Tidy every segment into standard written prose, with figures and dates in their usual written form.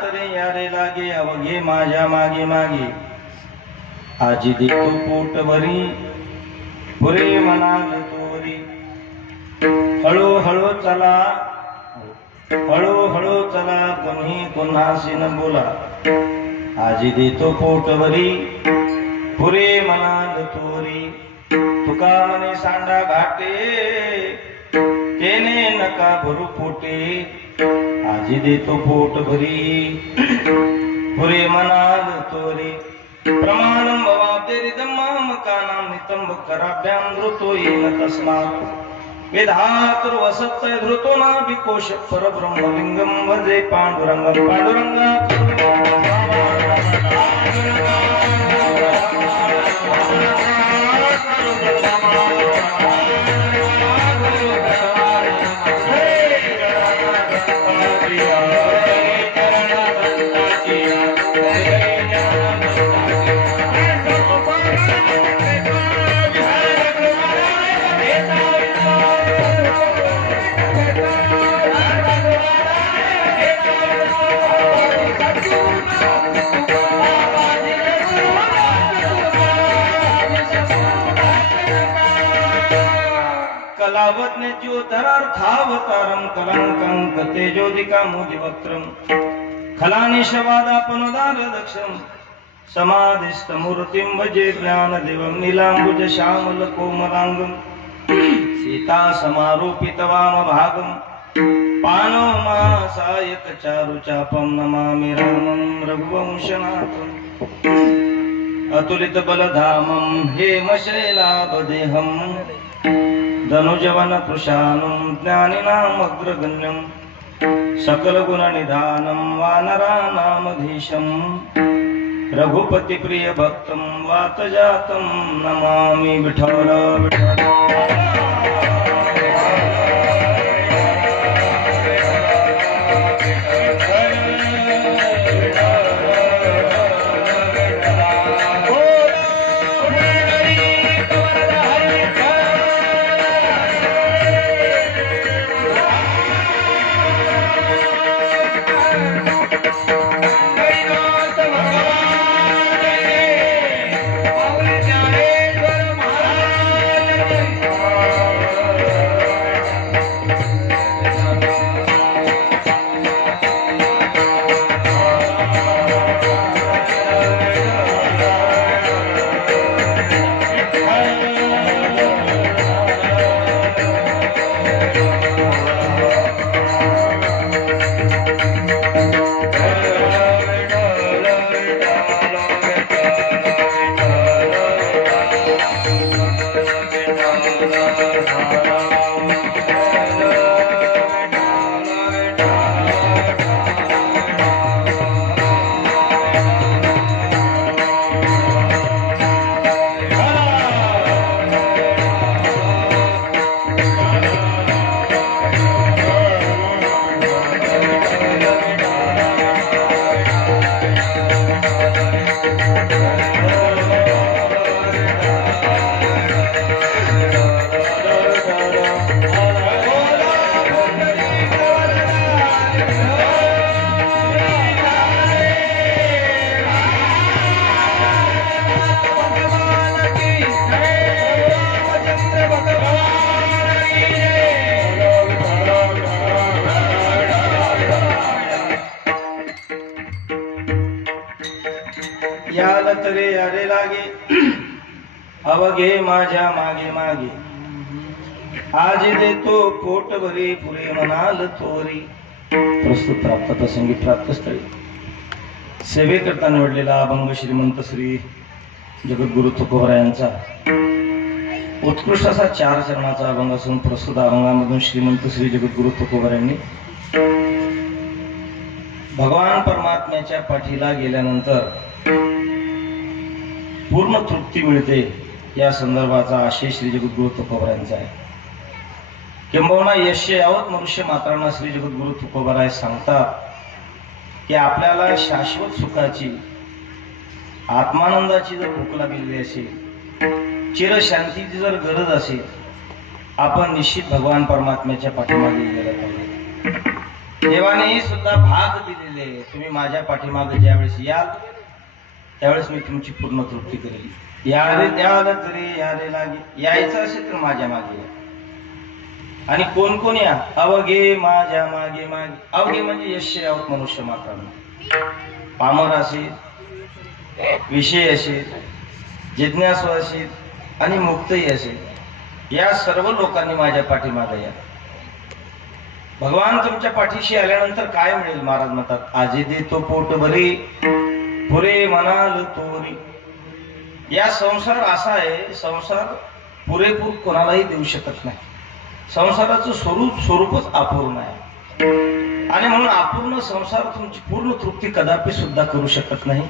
तरी यारे लागे अवघे माझ्या मागे मागे आजी देतो पोट भरी पुरे मनाल तोरी हळू हळू चला तुम्ही पुन्हाशी न बोला आजी देतो पोट भरी पुरे मनाल तोरी तुका मने सांडा घाटे तेने नका भरू पोटे आजी देतो पोट भरी पुरे मनाल तोरी प्रमाणं भवाब्देरि धम्मं कानां नितंब कराभ्यां धृतो येन तस्मात् वेदातुर्वसत्त धृतो नाभिकोश परब्रह्मलिंगं वन्दे पाण्डुरंगं पाण्डुरंगा कलावज्ञोद्धरार्थावतारं कलंकं तेजोदिकामुदिवक्त्रं खलानिशवादापनुदारदक्षं समाधिस्थमूर्तिं भजे ज्ञानदेवं नीलाम्बुज श्यामलकोमलांगं सीता समारोपितवामभागं पानोमासायकचारुचापं नमामि रामं रघुवंशनाथम् अतुलितबलधामं हेमशैलाभदेहम् धनुजवन कृशानं ज्ञानिनामग्रगण्यं सकलगुणनिधानं वानरानामधीशं रघुपतिप्रियभक्तं वातजातं नमामि विठ्ठल याल तरे यारे लागे अवघे माझ्या मागे मागे आज देतो पोट भरी पुरे मनाल तोरी. प्रस्तुत प्राप्त प्रसंगी प्राप्त स्थळी सेवेकरता निवडलेला अभंग श्रीमंत श्री जगद्गुरु तुकोबरायांचा उत्कृष्ट असा 4 चरणाचा अभंग असून प्रस्तुत अभंगामधून श्रीमंत श्री जगद्गुरु तुकोबरायांनी भगवान परमात्म्याच्या पाठीला गेल्यानंतर पूर्ण तृप्ती मिळते या संदर्भाचा आशय श्री जगद्गुरु तुकोबरायांचा आहे. किंबहुना यश यावत मनुष्य मात्रांना श्री जगद्गुरु तुकोबराय सांगतात की आपल्याला शाश्वत सुखाची आत्मानंदाची जर भूक लागलेली असेल, चिरशांतीची जर गरज असेल, आपण निश्चित भगवान परमात्म्याच्या पाठीमागे गेलं पाहिजे. देवाने सुद्धा भाग दिलेले, तुम्ही माझ्या पाठीमागे ज्यावेळेस याल त्यावेळेस मी तुमची पूर्ण तृप्ती करेल. यारे द्याल तरी यारे लागे, यायचं असेल तर माझ्या मागे या. आणि कोण कोण या? अवघे माझ्या मागे मागे. अवघे म्हणजे यश यावत मनुष्य मात्रांना, पामर असेल, विषय असेल, जिज्ञासू असेल आणि मुक्तही असेल, या सर्व लोकांनी माझ्या पाठीमागे या. भगवान तुमच्या पाठीशी आल्यानंतर काय मिळेल? महाराज म्हणतात, आजी देतो पोट भरी पुरे मनाल तोरी. या संसार असा आहे, संसार पुरेपूर कोणालाही देऊ शकत नाही. संसाराचं स्वरूपच अपूर्ण आहे आणि म्हणून अपूर्ण संसार तुमची पूर्ण तृप्ती कदापि सुद्धा करू शकत नाही.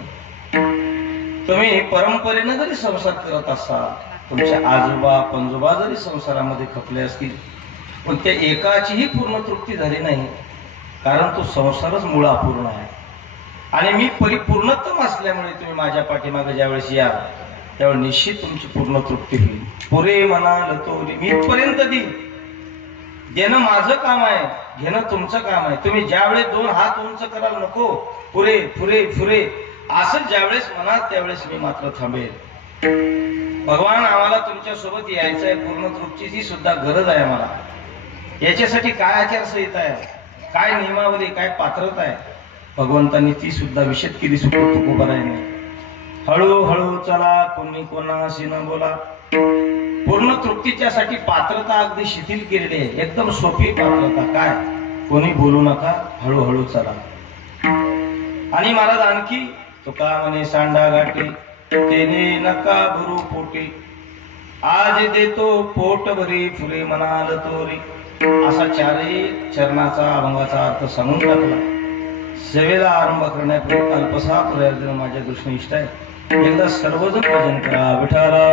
तुम्ही परंपरेने जरी संसार करत असाल, तुमचे आजोबा पंजोबा जरी संसारामध्ये खपले असतील, पण त्या एकाचीही पूर्ण तृप्ती झाली नाही, कारण तो संसारच मूळ अपूर्ण आहे. आणि मी परिपूर्णतम असल्यामुळे तुम्ही माझ्या पाठीमागे ज्यावेळेस याल त्यावेळेस निश्चित तुमची पूर्ण तृप्ती होईल. पुरे मनाल तोरी, मी इथपर्यंत देईन. देणं माझं काम आहे, घेणं तुमचं काम आहे. तुम्ही ज्यावेळेस 2 हात उंच कराल, नको पुरे पुरे पुरे असं ज्यावेळेस म्हणाल त्यावेळेस मी मात्र थांबेल. भगवान आम्हाला तुमच्या सोबत यायचं आहे, पूर्ण तृप्तीची सुद्धा गरज आहे मला. याच्यासाठी काय आचारसंहिता आहे, काय नियमावली, काय पात्रता आहे, भगवंतांनी ती सुद्धा विशद केली. सुखद तुकोबरायाने हळूहळू चला, कोणी कोणाशी न बोला. पूर्ण तृप्तीच्यासाठी पात्रता अगदी शिथिल केलेली आहे, एकदम सोपी पात्रता. काय? कोणी बोलू नका, हळूहळू चला. आणि महाराज आणखी तुका म्हणे सांडा गाठी तेने नका भरू पोटी, आज देतो पोट भरी पुरे मनाल तोरी. असा 4ही चरणाचा अभंगाचा अर्थ सांगून टाकला. सेवेला आरंभ करण्यापूर्वी अल्पसा प्रयत्न माझ्या दृष्टीने इष्ट आहे. एकदा सर्वजण भजन करा विठाला.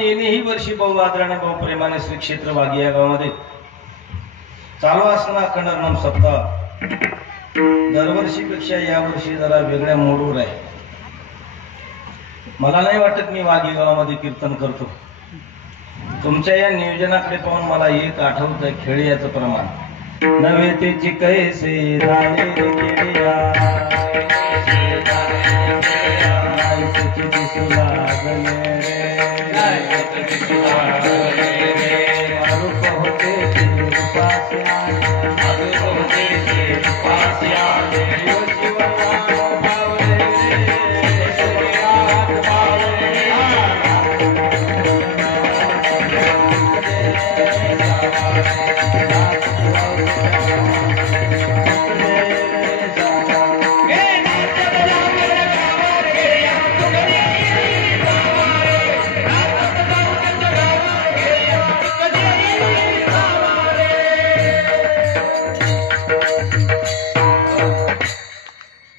येणेही वर्षी बहु आदराने बहु प्रेमाने श्री क्षेत्र वागी या गावामध्ये चालू असताना अखंड नाम सप्ताह दरवर्षीपेक्षा यावर्षी जरा वेगळ्या मोडवर आहे. मला नाही वाटत मी वागी गावामध्ये कीर्तन करतो. तुमच्या या नियोजनाकडे पाहून मला एक आठवत आहे, खेळ्याचं प्रमाण. नवे तेची कैसे झाले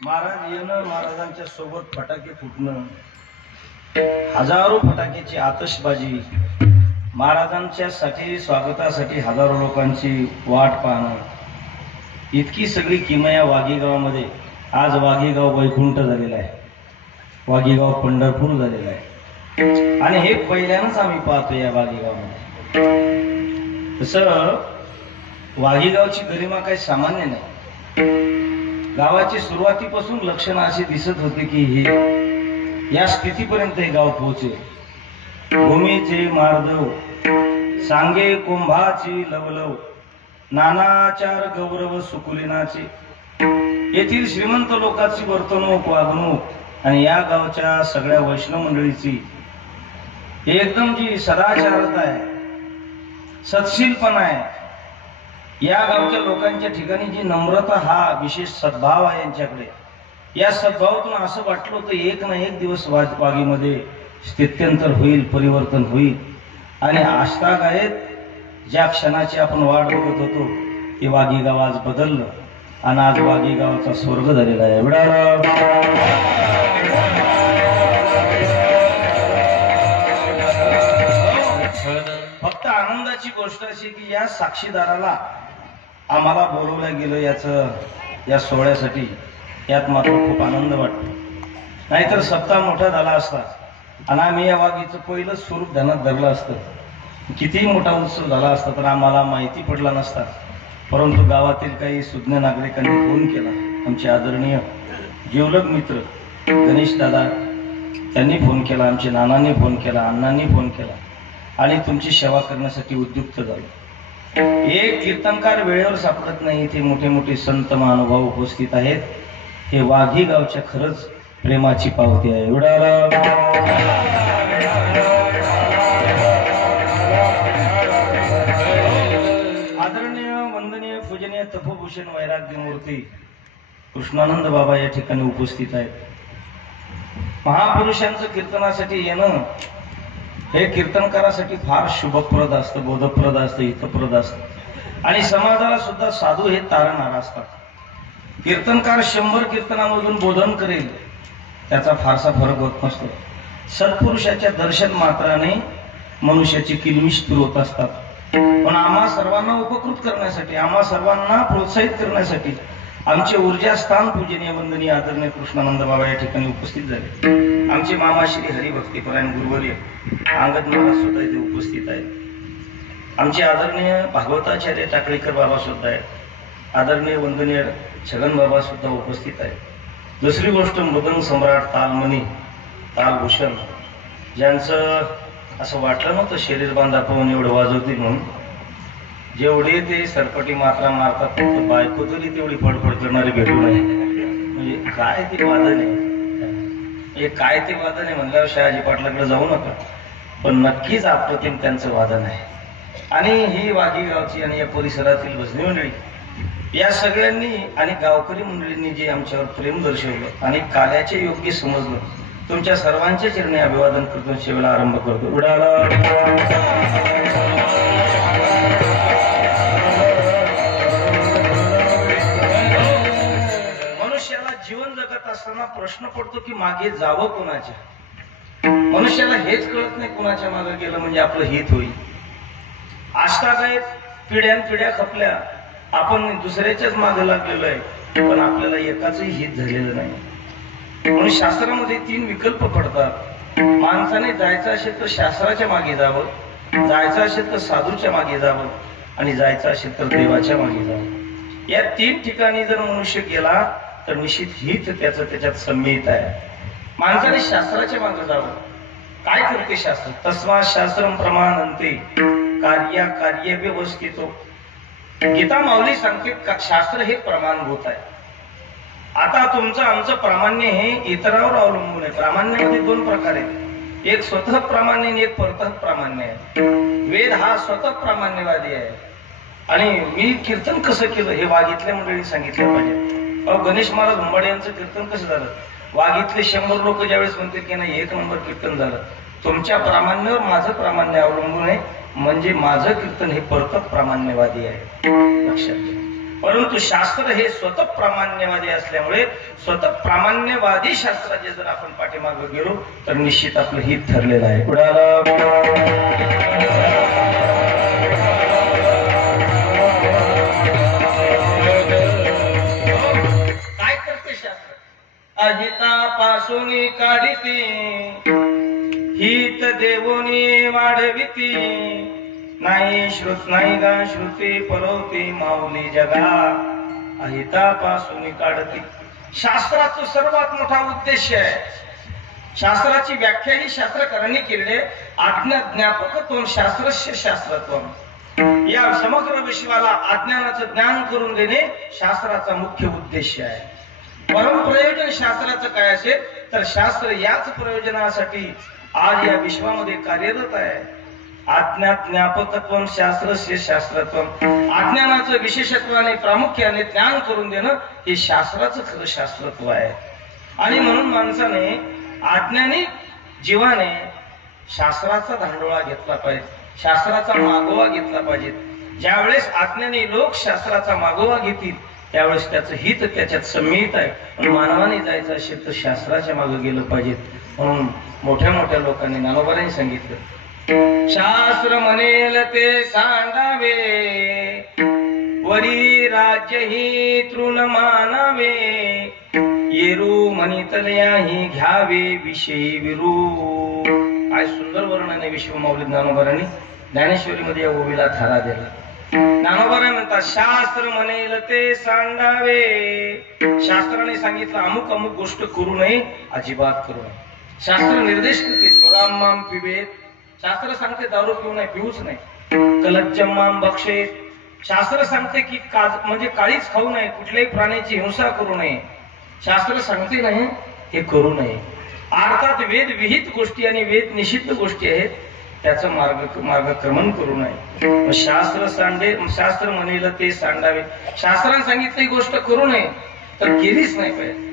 महाराज येणं, महाराजांच्या सोबत फटाके फुटणं, हजारो फटाक्याची आतषबाजी, महाराजांच्या साठी स्वागतासाठी हजारो लोकांची वाट पाहणं, इतकी सगळी किमया वाघेगावामध्ये. आज वाघेगाव वैकुंठ झालेला आहे, वाघेगाव पंढरपूर झालेला आहे आणि हे पहिल्यानंच आम्ही पाहतो या वाघेगावमध्ये. तसं वाघेगावची गरिमा काही सामान्य नाही. गावाची सुरुवातीपासून लक्षणं अशी दिसत होती की हे या स्थितीपर्यंत हे गाव पोहोचेल. भूमीचे मार्दव, सांगे कुंभाची लवलव, नानाचार गौरव सुकुलिनाचे. येथील श्रीमंत लोकांची वर्तणूक, वागणूक आणि या गावच्या सगळ्या वैष्णव मंडळीची एकदम जी सदाचारता आहे, सत्शीलपणा आहे, या गावच्या लोकांच्या ठिकाणी जी नम्रता, हा विशेष सद्भाव आहे यांच्याकडे. या सद्भावातून असं वाटलं होतं एक ना एक दिवस वाघीमध्ये स्थित्यंतर होईल, परिवर्तन होईल. आणि आष्टागायत ज्या क्षणाची आपण वाट बघत होतो ते वाघेगाव आज बदललं आणि आज वाघेगावचा स्वर्ग झालेला आहे. फक्त आनंदाची गोष्ट अशी की या साक्षीदाराला आम्हाला बोलवलं गेलं या सोहळ्यासाठी, यात मात्र खूप आनंद वाटतो. नाहीतर सप्ताह मोठा झाला असता आणि आम्ही या वाघीचं पहिलं स्वरूप ध्यानात धरलं असतं, कितीही मोठा उत्सव झाला असता तर आम्हाला माहिती पडला नसता. परंतु गावातील काही सुज्ञ नागरिकांनी फोन केला. आमचे आदरणीय जिवलग मित्र गणेश दादा त्यांनी फोन केला, आमचे नानांनी फोन केला, अण्णांनी फोन केला आणि तुमची सेवा करण्यासाठी उद्युक्त झालो. एक कीर्तनकार वेळेवर सापडत नाही, इथे मोठे मोठे संत महानुभाव उपस्थित आहेत. हे वाघी गावच्या खरंच प्रेमाची पावती आहे. आदरणीय वंदनीय पूजनीय तपोभूषण वैराग्य मूर्ती कृष्णानंद बाबा या ठिकाणी उपस्थित आहेत. महापुरुषांचं कीर्तनासाठी येणं हे कीर्तनकारासाठी फार शुभप्रद असतं, बोधप्रद असतं, हितप्रद असतं आणि समाजाला सुद्धा साधू हे तारणारा असतात. कीर्तनकार 100 कीर्तनामधून बोधन करेल त्याचा फारसा फरक होत नसतो. सत्पुरुषाच्या दर्शन मात्राने मनुष्याची किलमिश दूर होत असतात. पण आम्हा सर्वांना उपकृत करण्यासाठी, आम्हा सर्वांना प्रोत्साहित करण्यासाठी आमचे ऊर्जास्थान पूजनीय वंदनीय आदरणीय कृष्णानंद बाबा या ठिकाणी उपस्थित झाले. आमचे मामा श्री हरिभक्तीपरायण गुरुवर्य अंगद महाराज सुद्धा इथे उपस्थित आहेत. आमचे आदरणीय भागवताचार्य टाकळीकर बाबा सुद्धा आहेत. आदरणीय वंदनीय छगन बाबा सुद्धा उपस्थित आहेत. दुसरी गोष्ट, मृदंग सम्राट, तालमणी, तालभूषण, ज्यांचं असं वाटलं नव्हतं शरीर बांधा पाहून एवढं वाजवतील म्हणून. जेवढे ते सरपटी मात्रा मारतात फक्त बायको तरी तेवढी फडफड करणारी भेटू नये. म्हणजे काय ते वादन आहे, काय ते वादन आहे म्हणल्यावर शहाजी पाटलाकडे जाऊ नका, पण नक्कीच अप्रतिम त्यांचं वादन आहे. आणि ही वाघी गावची आणि या परिसरातील भजनी मंडळी या सगळ्यांनी आणि गावकरी मंडळींनी जे आमच्यावर प्रेम दर्शवलं आणि काल्याचे योग्य समजलं, तुमच्या सर्वांच्या चरणी अभिवादन करतो, सेवेला आरंभ करतो. मनुष्याला जीवन जगत असताना प्रश्न पडतो की मागे जावं कोणाच्या. मनुष्याला हेच कळत नाही कुणाच्या मागे गेलं म्हणजे आपलं हित होईल. आष्टागायत पिढ्यानपिढ्या खपल्या, आपण दुसऱ्याच्याच मागे लागलेलो आहे, पण आपल्याला एकाचही हित झालेलं नाही. म्हणून शास्त्रामध्ये 3 विकल्प पडतात. माणसाने जायचं असेल तर शास्त्राच्या मागे जावं, जायचं असेल तर साधूच्या मागे जावं आणि जायचं असेल तर देवाच्या मागे जावं. या 3 ठिकाणी जर मनुष्य गेला तर निश्चित हित त्याच्यात सम्मिलित आहे. माणसाने शास्त्राच्या मागे जावं. काय करते शास्त्र? तस्मात् शास्त्रम प्रमाणन्ते कार्य व्यवस्थितो. गीता माऊली सांगते शास्त्र हे प्रमाणभूत आहे. आता तुमचं आमचं प्रामाण्य हे इतरांवर अवलंबून आहे. प्रामाण्यामध्ये 2 प्रकार आहेत, एक स्वतः प्रामाण्य आणि एक परतः प्रामाण्य आहे. वेद हा स्वतः प्रामाण्यवादी आहे आणि मी कीर्तन कसं केलं हे वाघीतल्या मंडळींनी सांगितलं पाहिजे. गणेश महाराज उंबाडे यांचं कीर्तन कसं झालं? वाघीतले 100 लोक ज्यावेळेस म्हणते की नाही 1 नंबर कीर्तन झालं. तुमच्या प्रामाण्यावर माझं प्रामाण्य अवलंबून आहे, म्हणजे माझं कीर्तन हे परतः प्रामाण्यवादी आहे. लक्षात घ्या. परंतु शास्त्र हे स्वतः प्रामाण्यवादी असल्यामुळे स्वतः प्रामाण्यवादी शास्त्राचे जर आपण पाठीमागे गेलो तर निश्चित आपलं हित ठरलेलं आहे. कुणाला काय करते शास्त्र? अहितापासून काढिती हित देवोनी वाढविती नाही श्रुत नाही गा श्रुती परोती माऊली जगा अहितापासून काढती. शास्त्राचा सर्वात मोठा उद्देश आहे. शास्त्राची व्याख्या ही शास्त्रकारांनी केलेली आहे. आज्ञा ज्ञापकत्वम शास्त्रस्य शास्त्रत्वम. या समग्र विश्वाला अज्ञानाचं ज्ञान करून देणे शास्त्राचा मुख्य उद्देश आहे. परमप्रयोजन शास्त्राचं काय असेल तर शास्त्र याच प्रयोजनासाठी आज या विश्वामध्ये कार्यरत आहे. आज्ञात ज्ञापकत्वम शास्त्रस्य शास्त्रत्वम. अज्ञानाचं विशेषत्वाने प्रामुख्याने ज्ञान करून देणं हे शास्त्राचं खरं शास्त्रत्व आहे. आणि म्हणून माणसाने अज्ञानी जीवाने शास्त्राचा धांडोळा घेतला पाहिजे, शास्त्राचा मागोवा घेतला पाहिजे. ज्यावेळेस अज्ञानी लोक शास्त्राचा मागोवा घेतील त्यावेळेस त्याचं हित त्याच्यात सम्मिलित आहे. म्हणून मानवाने जायचं असेल तर शास्त्राच्या मागे गेलं पाहिजे. म्हणून मोठ्या मोठ्या लोकांनी ज्ञानोबांनी सांगितलं शास्त्र म्हणेल ते सांडावे वरी राज्य ही तृण मानावे येरू म्हणितलयाही घ्यावे विषयी विरू. काय सुंदर वर्णन आहे विश्वमाऊली ज्ञानोबांनी ज्ञानेश्वरीमध्ये या ओवीला थारा दिला. ज्ञानोबाने म्हणतात शास्त्र म्हणेल ते सांडावे. शास्त्राने सांगितलं अमुक अमुक गोष्ट करू नये, अजिबात करू नये. शास्त्र निर्देश करते स्वरामाम पिबेत. शास्त्र सांगते दारू पिऊ नये, पिऊच नाही. कलज्जमाम बक्षेत. शास्त्र सांगते की म्हणजे काळीच खाऊ नये, कुठल्याही प्राण्याची हिंसा करू नये. शास्त्र सांगते नाही हे करू नये. अर्थात वेद विहित गोष्टी आणि वेद निषिद्ध गोष्टी आहेत त्याचं मार्गक्रमण करू नये. शास्त्र म्हणेल ते सांडावे. शास्त्राने सांगितली गोष्ट करू नये तर केलीच नाही पाहिजे.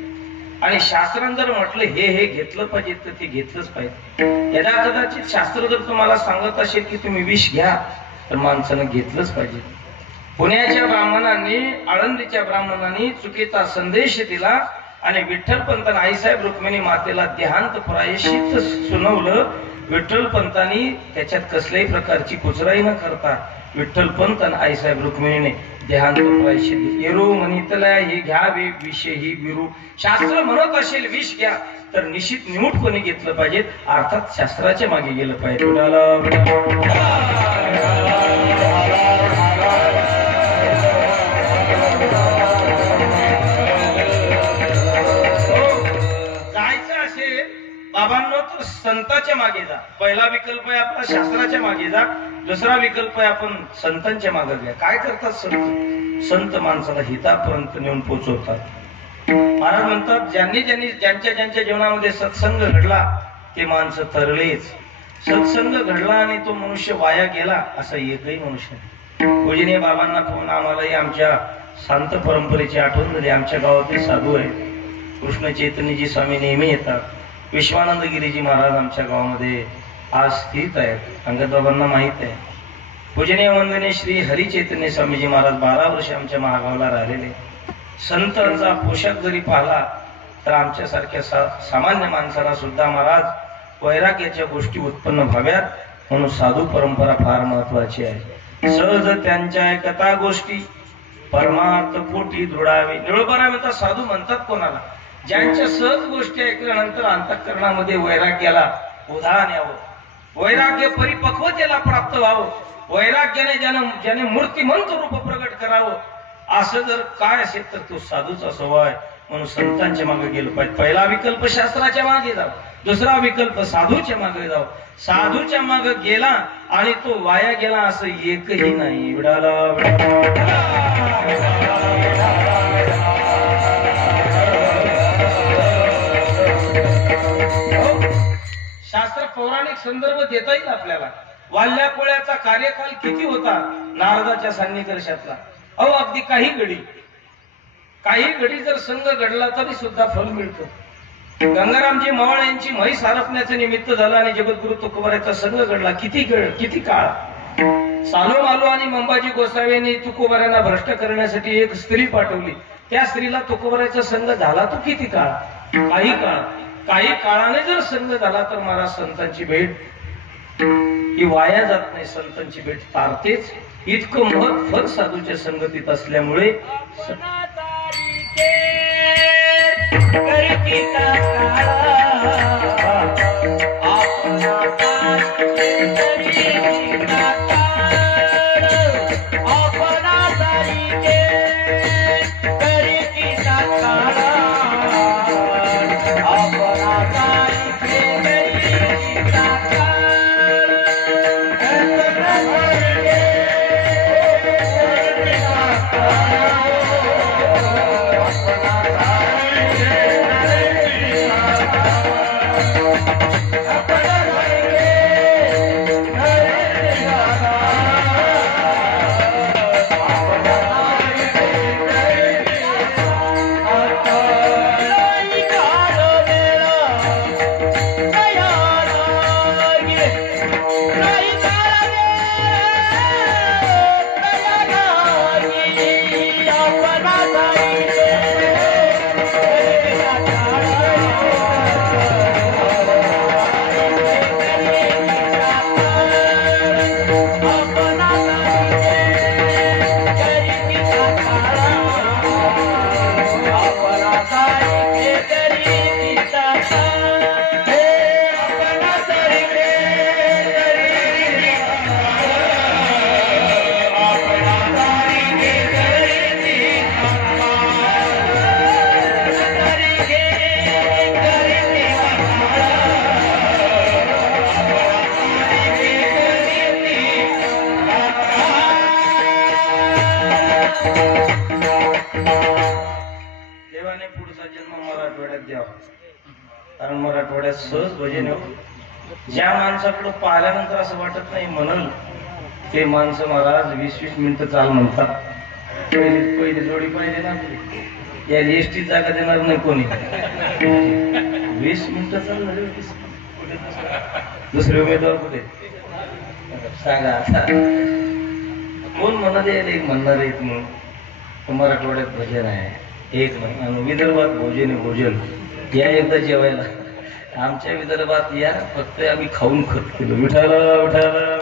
आणि शास्त्राने जर म्हटलं हे घेतलं पाहिजे तर ते घेतलंच पाहिजे. यदा कदाचित शास्त्र जर तुम्हाला सांगत असेल की तुम्ही विष घ्या तर माणसानं घेतलंच पाहिजे. पुण्याच्या ब्राह्मणांनी आळंदीच्या ब्राह्मणांनी चुकीचा संदेश दिला आणि विठ्ठल पंतांना आईसाहेब रुक्मिणी मातेला देहांत प्रायश्चित्त सुनावलं. विठ्ठल पंतांनी त्याच्यात कसल्याही प्रकारची कुचराई न करता विठ्ठल पंत आणि आईसाहेब रुक्मिणीने देहांत प्रायश्चित्त. येरू म्हणितल्या हे घ्यावे विषय ही विरू. शास्त्र म्हणत असेल विष घ्या तर निश्चित निमूटपणे घेतलं पाहिजे. अर्थात शास्त्राच्या मागे गेलं पाहिजे. जायचं असेल बाबांनो तर संतांच्या मागे जा. पहिला विकल्प आहे आपला शास्त्राच्या मागे जा. दुसरा विकल्प आहे आपण संतांच्या मागे घ्या. काय करतात संत? संत माणसाला हितापर्यंत नेऊन पोहोचवतात. महाराज म्हणतात ज्यांच्या जीवनामध्ये सत्संग घडला ते माणसं तरलेच. सत्संग घडला आणि तो मनुष्य वाया गेला असा एकही मनुष्य नाही. पूजनीय बाबांना फोन आम्हालाही आमच्या संत परंपरेची आठवण झाली. आमच्या गावातले साधू आहेत कृष्ण चैतन्यजी स्वामी नेहमी येतात. विश्वानंद गिरीजी महाराज आमच्या गावामध्ये आज स्थित आहेत. अंगदबाबांना माहित आहे. पूजनीय वंदनीय श्री हरी चैतन्य स्वामीजी महाराज 12 वर्ष आमच्या महागावला राहिलेले. संतांचा पोशाख जरी पाहिला तर आमच्यासारख्या सामान्य माणसाला सुद्धा महाराज वैराग्याच्या गोष्टी उत्पन्न व्हाव्यात म्हणून साधू परंपरा फार महत्वाची आहे. सहज त्यांच्या कथा गोष्टी परमार्थ पोटी दृढावे. निळोबारा म्हणतात साधू म्हणतात कोणाला? ज्यांच्या सहज गोष्टी ऐकल्यानंतर अंतःकरणामध्ये वैराग्याला उधाण यावं, वैराग्य परिपक्वतेला प्राप्त व्हावं, वैराग्याने ज्याने मूर्तिमंत रूप प्रगट करावं असं जर काय असेल तर तो साधूचा स्वभाव आहे. म्हणून संतांच्या मागे गेलं पाहिजे. पहिला विकल्प शास्त्राच्या मागे जाव, दुसरा विकल्प साधूच्या मागे जाव. साधूच्या मागे गेला आणि तो वाया गेला असं एकही नाही. शास्त्र पौराणिक संदर्भ देता येईल आपल्याला. वाल्या कोळ्याचा कार्यकाल किती होता नारदाच्या सान्निकर्षातला? अगदी काही घडी जर संघ घडला तरी सुद्धा फल मिळतं. गंगारामजी मवाळ यांची म्हैस हरपण्याचं निमित्त झालं आणि जगद्गुरु तुकोबाराचा संघ घडला. किती काळ सालो मालो आणि मंबाजी गोसाव्यांनी तुकोबाऱ्यांना भ्रष्ट करण्यासाठी एक स्त्री पाठवली. त्या स्त्रीला तुकोबाऱ्याचा संघ झाला तो किती काळ? काही काळाने जर संघ झाला तर महाराज संतांची भेट ही वाया जात नाही. संतांची भेट तारतेच. इतकं महत्व साधूच्या संगतीत असल्यामुळे देवाने पुढचा जन्म मराठवाड्यात द्यावा. कारण मराठवाड्यात सहज भजन ज्या माणसाकडे पाहिल्यानंतर असं वाटत नाही म्हणून ते माणसं महाराज 20-20 मिनिटं चाल म्हणतात. पहिली जोडी पाहिजे ना या एसटी जागा देणार नाही कोणी. 20 मिनिटं चाल झाले. दुसरे उमेदवार कुठे सांगा आता कोण म्हणत येईल? एक म्हणणार एक म्हणून मराठवाड्यात भजन आहे एक नाही. आणि विदर्भात भोजन आहे भोजन. या एकदा जेवायला आमच्या विदर्भात या फक्त आम्ही खाऊन खत केलो. विठाला विठाला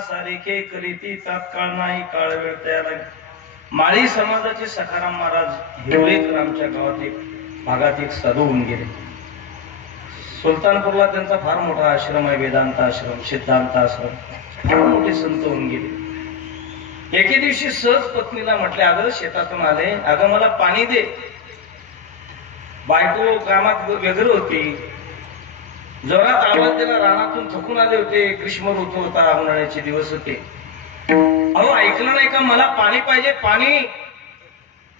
सारिखे करीती तात्काळ नाही काळ वेळ तयार. माळी समाजाचे सखाराम महाराज हिवरेकर आमच्या गावात एक भागात एक साधू होऊन गेले. सुलतानपूरला त्यांचा फार मोठा आश्रम आहे. वेदांत आश्रम सिद्धांत आश्रम. फार मोठे संत होऊन गेले. एके दिवशी सहज पत्नीला म्हटले अगं शेतातून आले अगं मला पाणी दे. बायको कामात व्यग्र होती. जोरात आवाज दिला. रानातून थकून आले होते. ग्रीष्म ऋतू होता. उन्हाळ्याचे दिवस होते. अहो ऐकलं नाही का मला पाणी पाहिजे पाणी.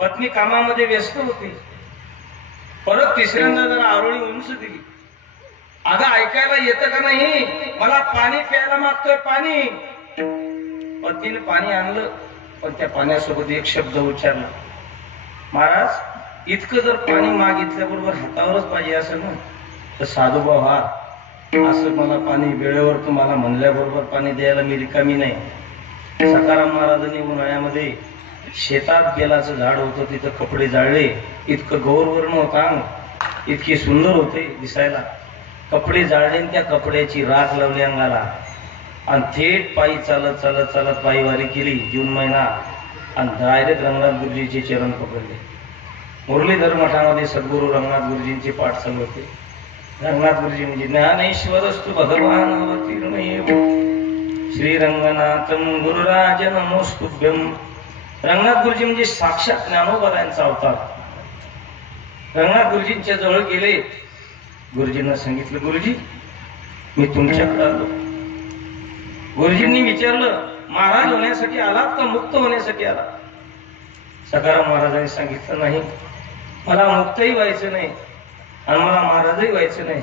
पत्नी कामामध्ये व्यस्त होती. परत तिसऱ्यांदा जरा आरोळी उंच दिली. अगं ऐकायला येतं का नाही मला पाणी प्यायला मागतोय पाणी. पत्नीने पाणी आणलं पण त्या पाण्यासोबत एक शब्द उच्चारला. महाराज इतकं जर पाणी मागितल्याबरोबर हातावरच पाहिजे असं ना तर साधूबा व्हा. असं मला पाणी वेळेवर तुम्हाला म्हणल्याबरोबर पाणी द्यायला मी रिकामी नाही. सखाराम महाराजांनी उन्हाळ्यामध्ये शेतात बेलाचं झाड होतं तिथं कपडे जाळले. इतकं गौरवर्ण होता इतके सुंदर होते दिसायला. कपडे जाळले त्या कपड्याची राख लावली अंगाला आणि थेट पायी चालत चालत चालत पायीवारी केली. जून महिना आणि डायरेक्ट रंगनाथ गुरुजीचे चरण पकडले. मुरलीधर मठामध्ये सद्गुरू रंगनाथ गुरुजींचे पाठ चालू होते. रंगनाथ गुरुजी म्हणजे ज्ञानेश्वरस्तु भगवान अवतीर्णमेव श्री रंगनाथम गुरुराज नमोस्तुभ्यम. रंगनाथ गुरुजी म्हणजे साक्षात ज्ञानोबरायांचा अवतार. रंगनाथ गुरुजींच्या जवळ गेले. गुरुजींना सांगितलं गुरुजी मी तुमच्याकडे आलो. गुरुजींनी विचारलं महाराज होण्यासाठी आलात का मुक्त होण्यासाठी आला. सखाराम महाराजांनी सांगितलं नाही मला मुक्तही व्हायचं नाही आणि मला महाराजही व्हायचं नाही.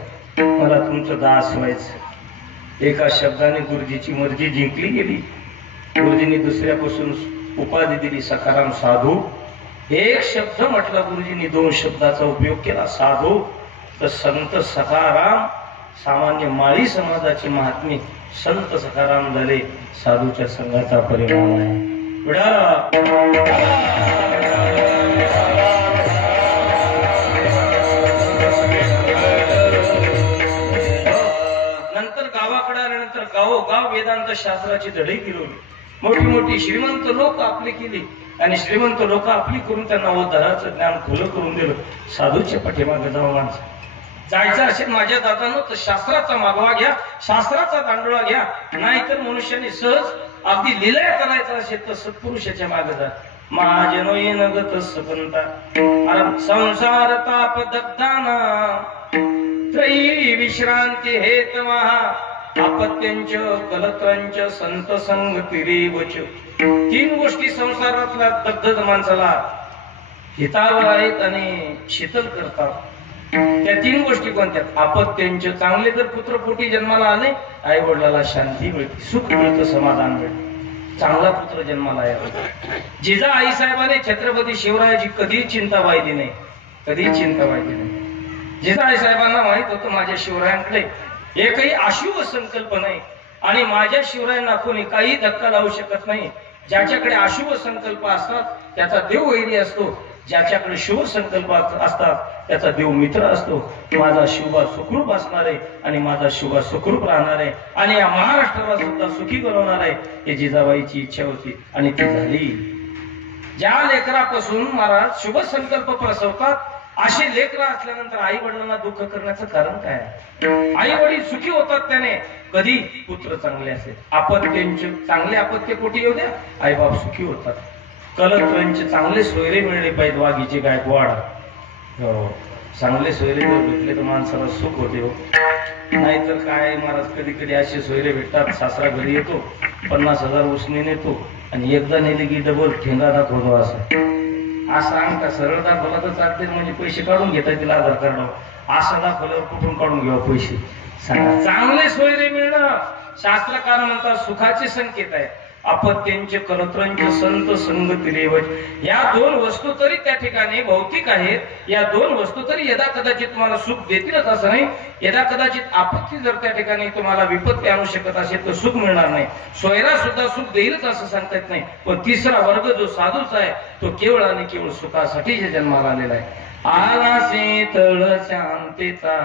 मला तुमचं दास व्हायचं. एका शब्दाने गुरुजीची मर्जी जिंकली गेली. गुरुजींनी दुसऱ्यापासून उपाधी दिली सखाराम साधू. एक शब्द म्हटला गुरुजींनी, 2 शब्दाचा उपयोग केला साधू. तर संत सखाराम सामान्य माळी समाजाचे महात्मे संत सखाराम झाले. साधूच्या संघाचा परिणाम आहे. नंतर गावाकडे आल्यानंतर गावोगाव वेदांत शास्त्राची धडे फिरवली. मोठी मोठी श्रीमंत लोक आपली केली आणि श्रीमंत लोक आपली करून त्यांना उद्धाराचं ज्ञान खुलं करून दिलं. साधूच्या पाठीमागे जाऊन माणसं जायचं असेल माझ्या दादानं तर शास्त्राचा मागवा घ्या, शास्त्राचा दांडोळा घ्या. नाहीतर मनुष्याने सहज अगदी लिलय करायचं असेल तर सत्पुरुषाच्या मागे जा. महाजनो ये नगत सकंता संसार ताप दग्धाना त्रयी विश्रांती हेतवा अपत्यांच कलत्रांच संत संग तिरेवच. 3 गोष्टी संसारातल्या दग्ध माणसाला हितावह आहेत आणि शीतल करतात. त्या 3 गोष्टी कोणत्या? अपत्यांच, चांगले जर पुत्र पोटी जन्माला आले आई वडिलाला शांती मिळते, सुख मिळतं, समाधान मिळतं. चांगला पुत्र जन्माला येतो. जिजा आई साहेबांनी छत्रपती शिवरायाची कधी चिंता वाहिली नाही, कधी चिंता वाहिली नाही. जिजाई साहेबांना माहित होतं माझ्या शिवरायांकडे एकही अशुभ संकल्प नाही आणि माझ्या शिवरायांना कोणी काही धक्का लावू शकत नाही. ज्याच्याकडे अशुभ संकल्प असतात त्याचा देव वैरी असतो, ज्याच्याकडे शुभ संकल्प असतात त्याचा देव मित्र असतो. माझा शिवबा सुखरूप असणार आहे आणि माझा शिवबा सुखरूप राहणार आहे आणि या महाराष्ट्राला सुद्धा सुखी बनवणार आहे हे जिजाबाईची इच्छा होती आणि ती झाली. ज्या लेकरापासून महाराज शुभ संकल्प प्रसवतात असे लेकरं असल्यानंतर आई वडिलांना दुःख करण्याचं कारण काय? आई वडील सुखी होतात त्याने कधी पुत्र चांगले असेल. अपत्यांचे चांगले अपत्य कोटी येऊ द्या, आई बाप सुखी होतात. कलत्रांचे चांगले सोयरे मिळले पाहिजे. वाघीचे गायकवाड हो, चांगले सोयरे जर भेटले तर माणसाला सुख होते हो. नाहीतर काय महाराज कधी कधी असे सोयरे भेटतात, सासरा घरी येतो 50,000 उसने नेतो आणि एकदा नेले की डबल ठेंगा दाखवतो. असं अंगठा सरळ दाखवला तर चालते, म्हणजे पैसे काढून घेता येतील आधार कार्ड. असं दाखवल्यावर कुठून काढून घ्यावं पैसे सांगा. चांगले सोयरे मिळणं शास्त्रकार म्हणतात सुखाचे संकेत आहे. अपत्यांचे कलत्रांचे संत संग तिरेवच. या 2 वस्तू तरी त्या ठिकाणी भौतिक आहेत. या 2 वस्तू तरी यदा कदाचित तुम्हाला सुख देतीलच असं नाही. यदा कदाचित आपत्ती जर त्या ठिकाणी तुम्हाला विपत्ती आणू शकत असेल तर सुख मिळणार नाही. सोयरा सुद्धा सुख देईलच असं सांगता येत नाही. पण तिसरा वर्ग जो साधूचा आहे तो केवळ आणि केवळ सुखासाठी जे जन्माला आलेला आहे. आला शीतळ शांतीचा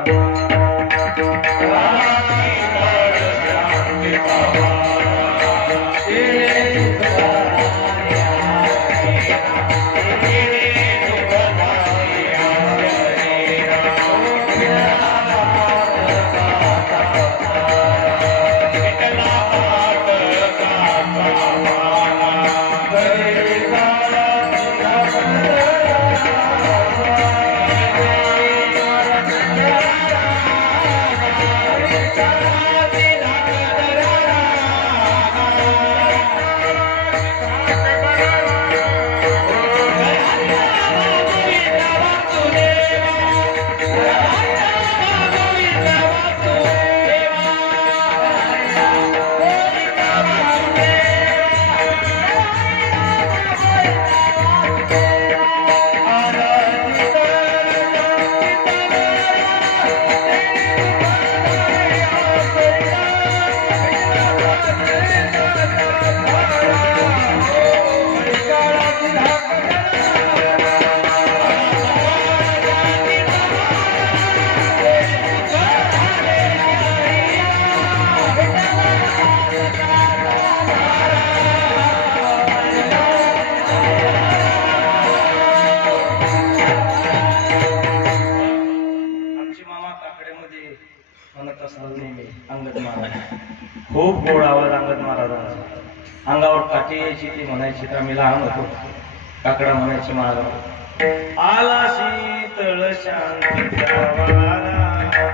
खूप गोड आवाज अंगद महाराजांचा. अंगावर काठी यायची ती म्हणायची का मी लहान होतो. काकडा म्हणायची महाराज आला शीतळ शांतीचा वारा.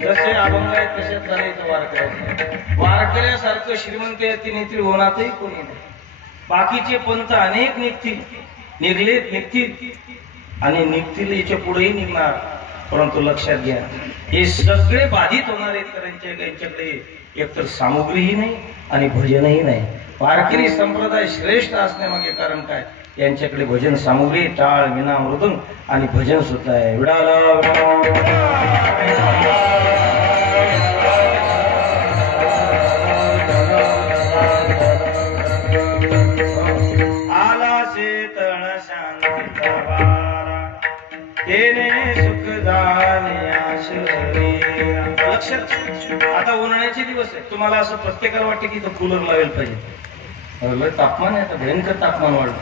जसे अभंग आहेत तसेच झाले वारकऱ्या. वारकऱ्यासारखं श्रीमंत येतील होण्यातही कोणी नाही. बाकीचे पंथ अनेक निघतील, निघलेत निघतील आणि निघतील याच्या पुढेही निघणार. परंतु लक्षात घ्या हे सगळे बाधित होणारे तर यांच्याकडे एकतर सामुग्रीही नाही आणि भजनही नाही. वारकरी संप्रदाय श्रेष्ठ असण्यामागे कारण काय? यांच्याकडे भजन सामुग्री, टाळ, विना, मृदंग आणि भजन सुद्धा आहे. विडाला आला शेतळ शांतीचा वारा, तेने सुख झाले शरीरा. लक्षात, आता उन्हाळ्याचे दिवस आहे. तुम्हाला असं प्रत्येकाला वाटतं की इथं कूलर लावेल पाहिजे. तापमान आहे, आता भयंकर तापमान वाढलं.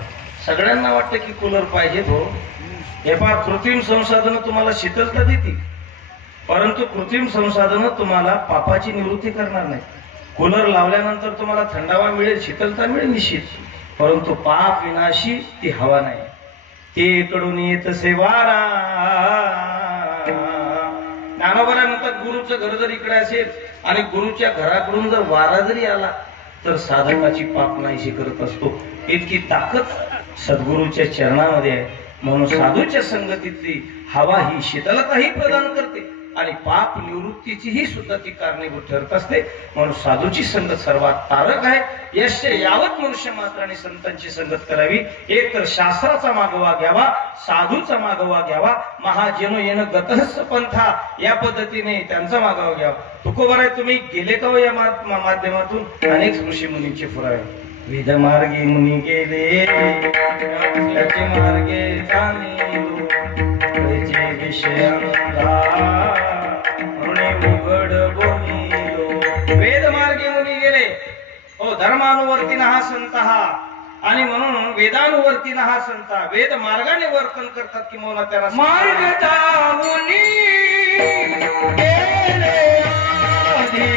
सगळ्यांना वाटतं की कूलर पाहिजे. हो, हे पहा, कृत्रिम संसाधनं तुम्हाला शीतलता देतील, परंतु कृत्रिम संसाधनं तुम्हाला पापाची निवृत्ती करणार नाही. कूलर लावल्यानंतर तुम्हाला थंडावा मिळेल, शीतलता मिळेल निश्चित, परंतु पाप विनाशी ती हवा नाही. ते कडून येत सेवारा. ज्ञानोबाला म्हणतात, गुरुचं घर जर इकडे असेल आणि गुरुच्या घराकडून जर वारा जरी आला तर साधकाची पाप नाहीशी करत असतो. इतकी ताकद सद्गुरूच्या चरणामध्ये आहे. म्हणून साधूच्या संगतीतली हवा ही शीतलताही प्रदान करते आणि पाप निवृत्तीचीही सुद्धा ती कारणीभूत ठरत असते. म्हणून साधूची संगत सर्वात तारक आहे. यश यावत मनुष्य मात्राने संतांची संगत करावी. एक तर शास्त्राचा मागोवा घ्यावा, साधूचा मागोवा घ्यावा. महाजनो येन गतहस पंथा, या पद्धतीने त्यांचा मागोवा घ्यावा. तुकोबर आहे, तुम्ही गेले का या माध्यमातून अनेक ऋषी मुनींचे फुरावे. वेद मार्गे मुनी गेले, त्याचे मार्गे जाणीलो, त्याचे विषय उघड बोलिलो. वेद मार्गे मुनी गेले. हो, धर्मानुवर्तीन हा संत हा, आणि म्हणून वेदानुवर्तीन हा संत. वेद मार्गाने वर्तन करतात किंवा त्याला मार्ग मुनी गेले आधी.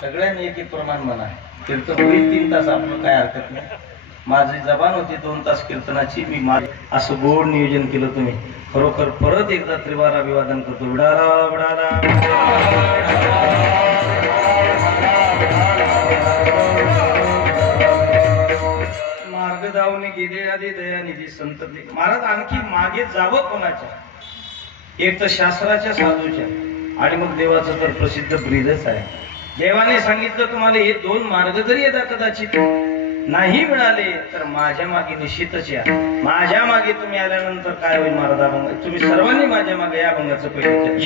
सगळ्यांनी एक एक प्रमाण म्हणा. कीर्तन होईल 3 तास, आपलं काय हरकत नाही. माझी जबान होती 2 तास कीर्तनाची. मी असं गोड नियोजन केलं. तुम्ही खरोखर परत एकदा त्रिवार अभिवादन करतो. विडाला विडाला मार्ग धावणे गेले आधी दयानिधी संत. महाराज आणखी मागे जावं कोणाच्या? एक तर शास्त्राच्या, साधूच्या, आणि मग देवाचं तर प्रसिद्ध ब्रीदच आहे. देवाने सांगितलं तुम्हाला हे 2 मार्ग जरी यदा कदाचित नाही मिळाले तर माझ्या मागे निश्चितच या. माझ्या मागे तुम्ही आल्यानंतर काय होईल महाराज? अभंग तुम्ही सर्वांनी माझ्या मागे या अभंगाचं पहिलं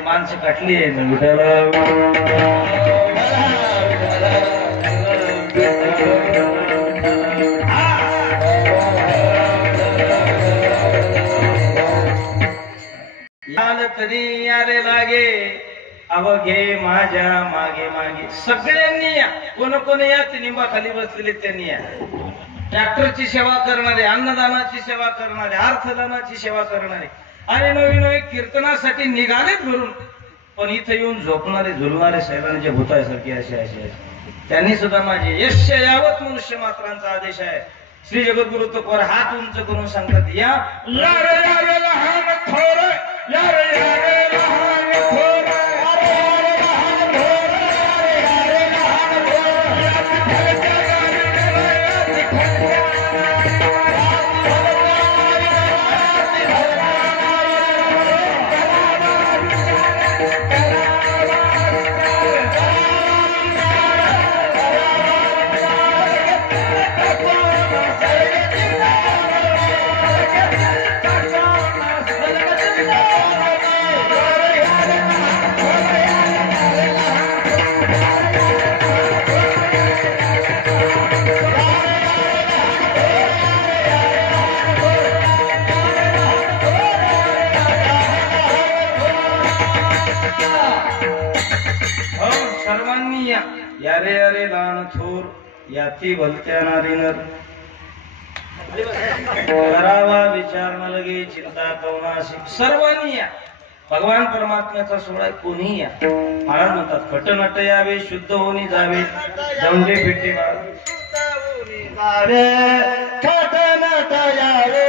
माणसं काटली आहे ना विठाला तरी यारे लागे अवघे माझ्या मागे मागे सगळ्यांनी या कोण कोण या ते निंबाखाली बसलेले त्यांनी या ट्रॅक्टरची सेवा करणारे अन्नदानाची सेवा करणारे अर्थदानाची सेवा करणारे आणि नवीन नवीन कीर्तनासाठी निघालेच घरून पण इथे येऊन झोपणारे झुलणारे सैलांचे भूतासारखे असे असे त्यांनी सुद्धा माझे यश यावत मनुष्य मात्रांचा आदेश आहे श्री जगद्गुरु तुकोर हात उंच करून सांगतात या लहान थोर यारे यारे लहान थोर याती भलत्या नारी नर करावा विचार न लगे चिंता कवनाशी सर्वांनी या भगवान परमात्म्याचा सोहळा कोणी या महाराज म्हणतात खट नट यावे शुद्ध होऊन जावे दंडे पेटे जावे खट नट यावे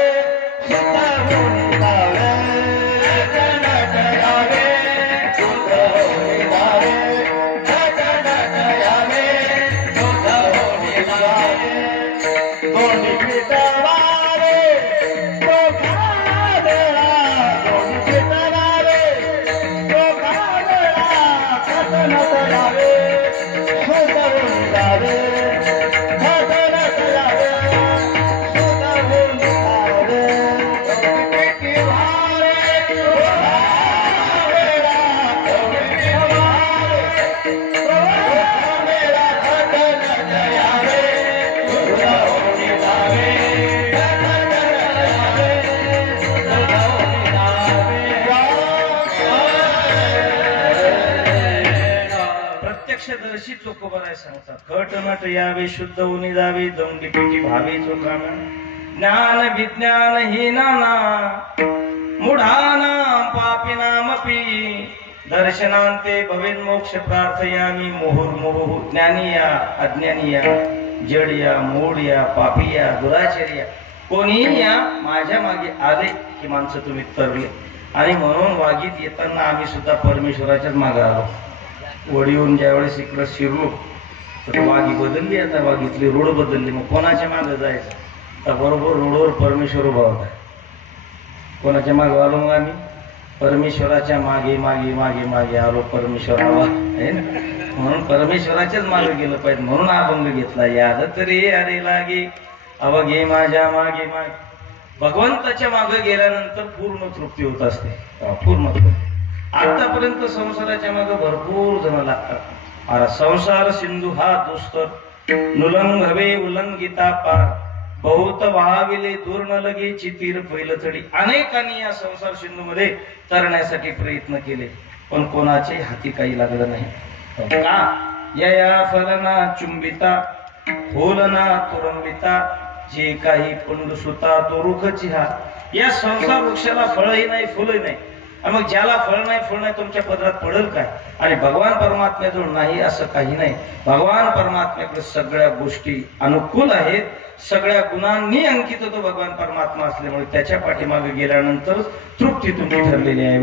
शुद्ध होऊन जावे खट नट यावे शुद्ध होऊन जावे दंडी पेटी भावे चोखाना ज्ञान विज्ञान ही नाना मूढाना पापिनामपि दर्शनांते भवेन मोक्ष प्रार्थयामी मुहुर्मुहुः ज्ञानी या अज्ञानी या जड या मूढ या पापी या दुराचारी या कोणीही या माझ्या मागे आले की माणसं तुम्ही तरले आणि म्हणून वागीत येताना आम्ही सुद्धा परमेश्वराच्याच मागे आलो वडीहून ज्यावेळेस इकडं शिरलो तर वाघी बदलली आता वाघीतली रोड बदलली मग कोणाच्या मागे जायचं तर बरोबर रोडवर परमेश्वर उभा होता कोणाच्या मागे आलो मग आम्ही परमेश्वराच्या मागे मागे मागे मागे आलो परमेश्वर आवा आहे ना म्हणून परमेश्वराच्याच मागे गेलं पाहिजे म्हणून हा अभंग घेतला याद तरी अरे लागे अवघे माझ्या मागे मागे भगवंताच्या मागे गेल्यानंतर पूर्ण तृप्ती होत असते पूर्ण आतापर्यंत संसाराच्या मागे भरपूर जण लागतात अरे संसार सिंधू हा दुस्तर नुलंघवे उल्लंघिता पार बहुत वाहाविले दूर न लगे चितीर पैलचडी अनेकांनी या संसार सिंधू मध्ये तरण्यासाठी प्रयत्न केले पण कोणाचे हाती काही लागलं नाही का या फलना चुंबिता फुलना तुरंबिता जे काही पंडुसुता तो रुखची हा या संसार वृक्षाला फळही नाही फुलही नाही मग ज्याला फळ नाही फळ नाही तुमच्या पदरात पडेल काय आणि भगवान परमात्म्याजवळ नाही असं काही नाही भगवान परमात्म्याकडे सगळ्या गोष्टी अनुकूल आहेत सगळ्या गुणांनी अंकित तो भगवान परमात्मा असल्यामुळे त्याच्या पाठीमागे गेल्यानंतर तृप्ती तुमची ठरलेली आहे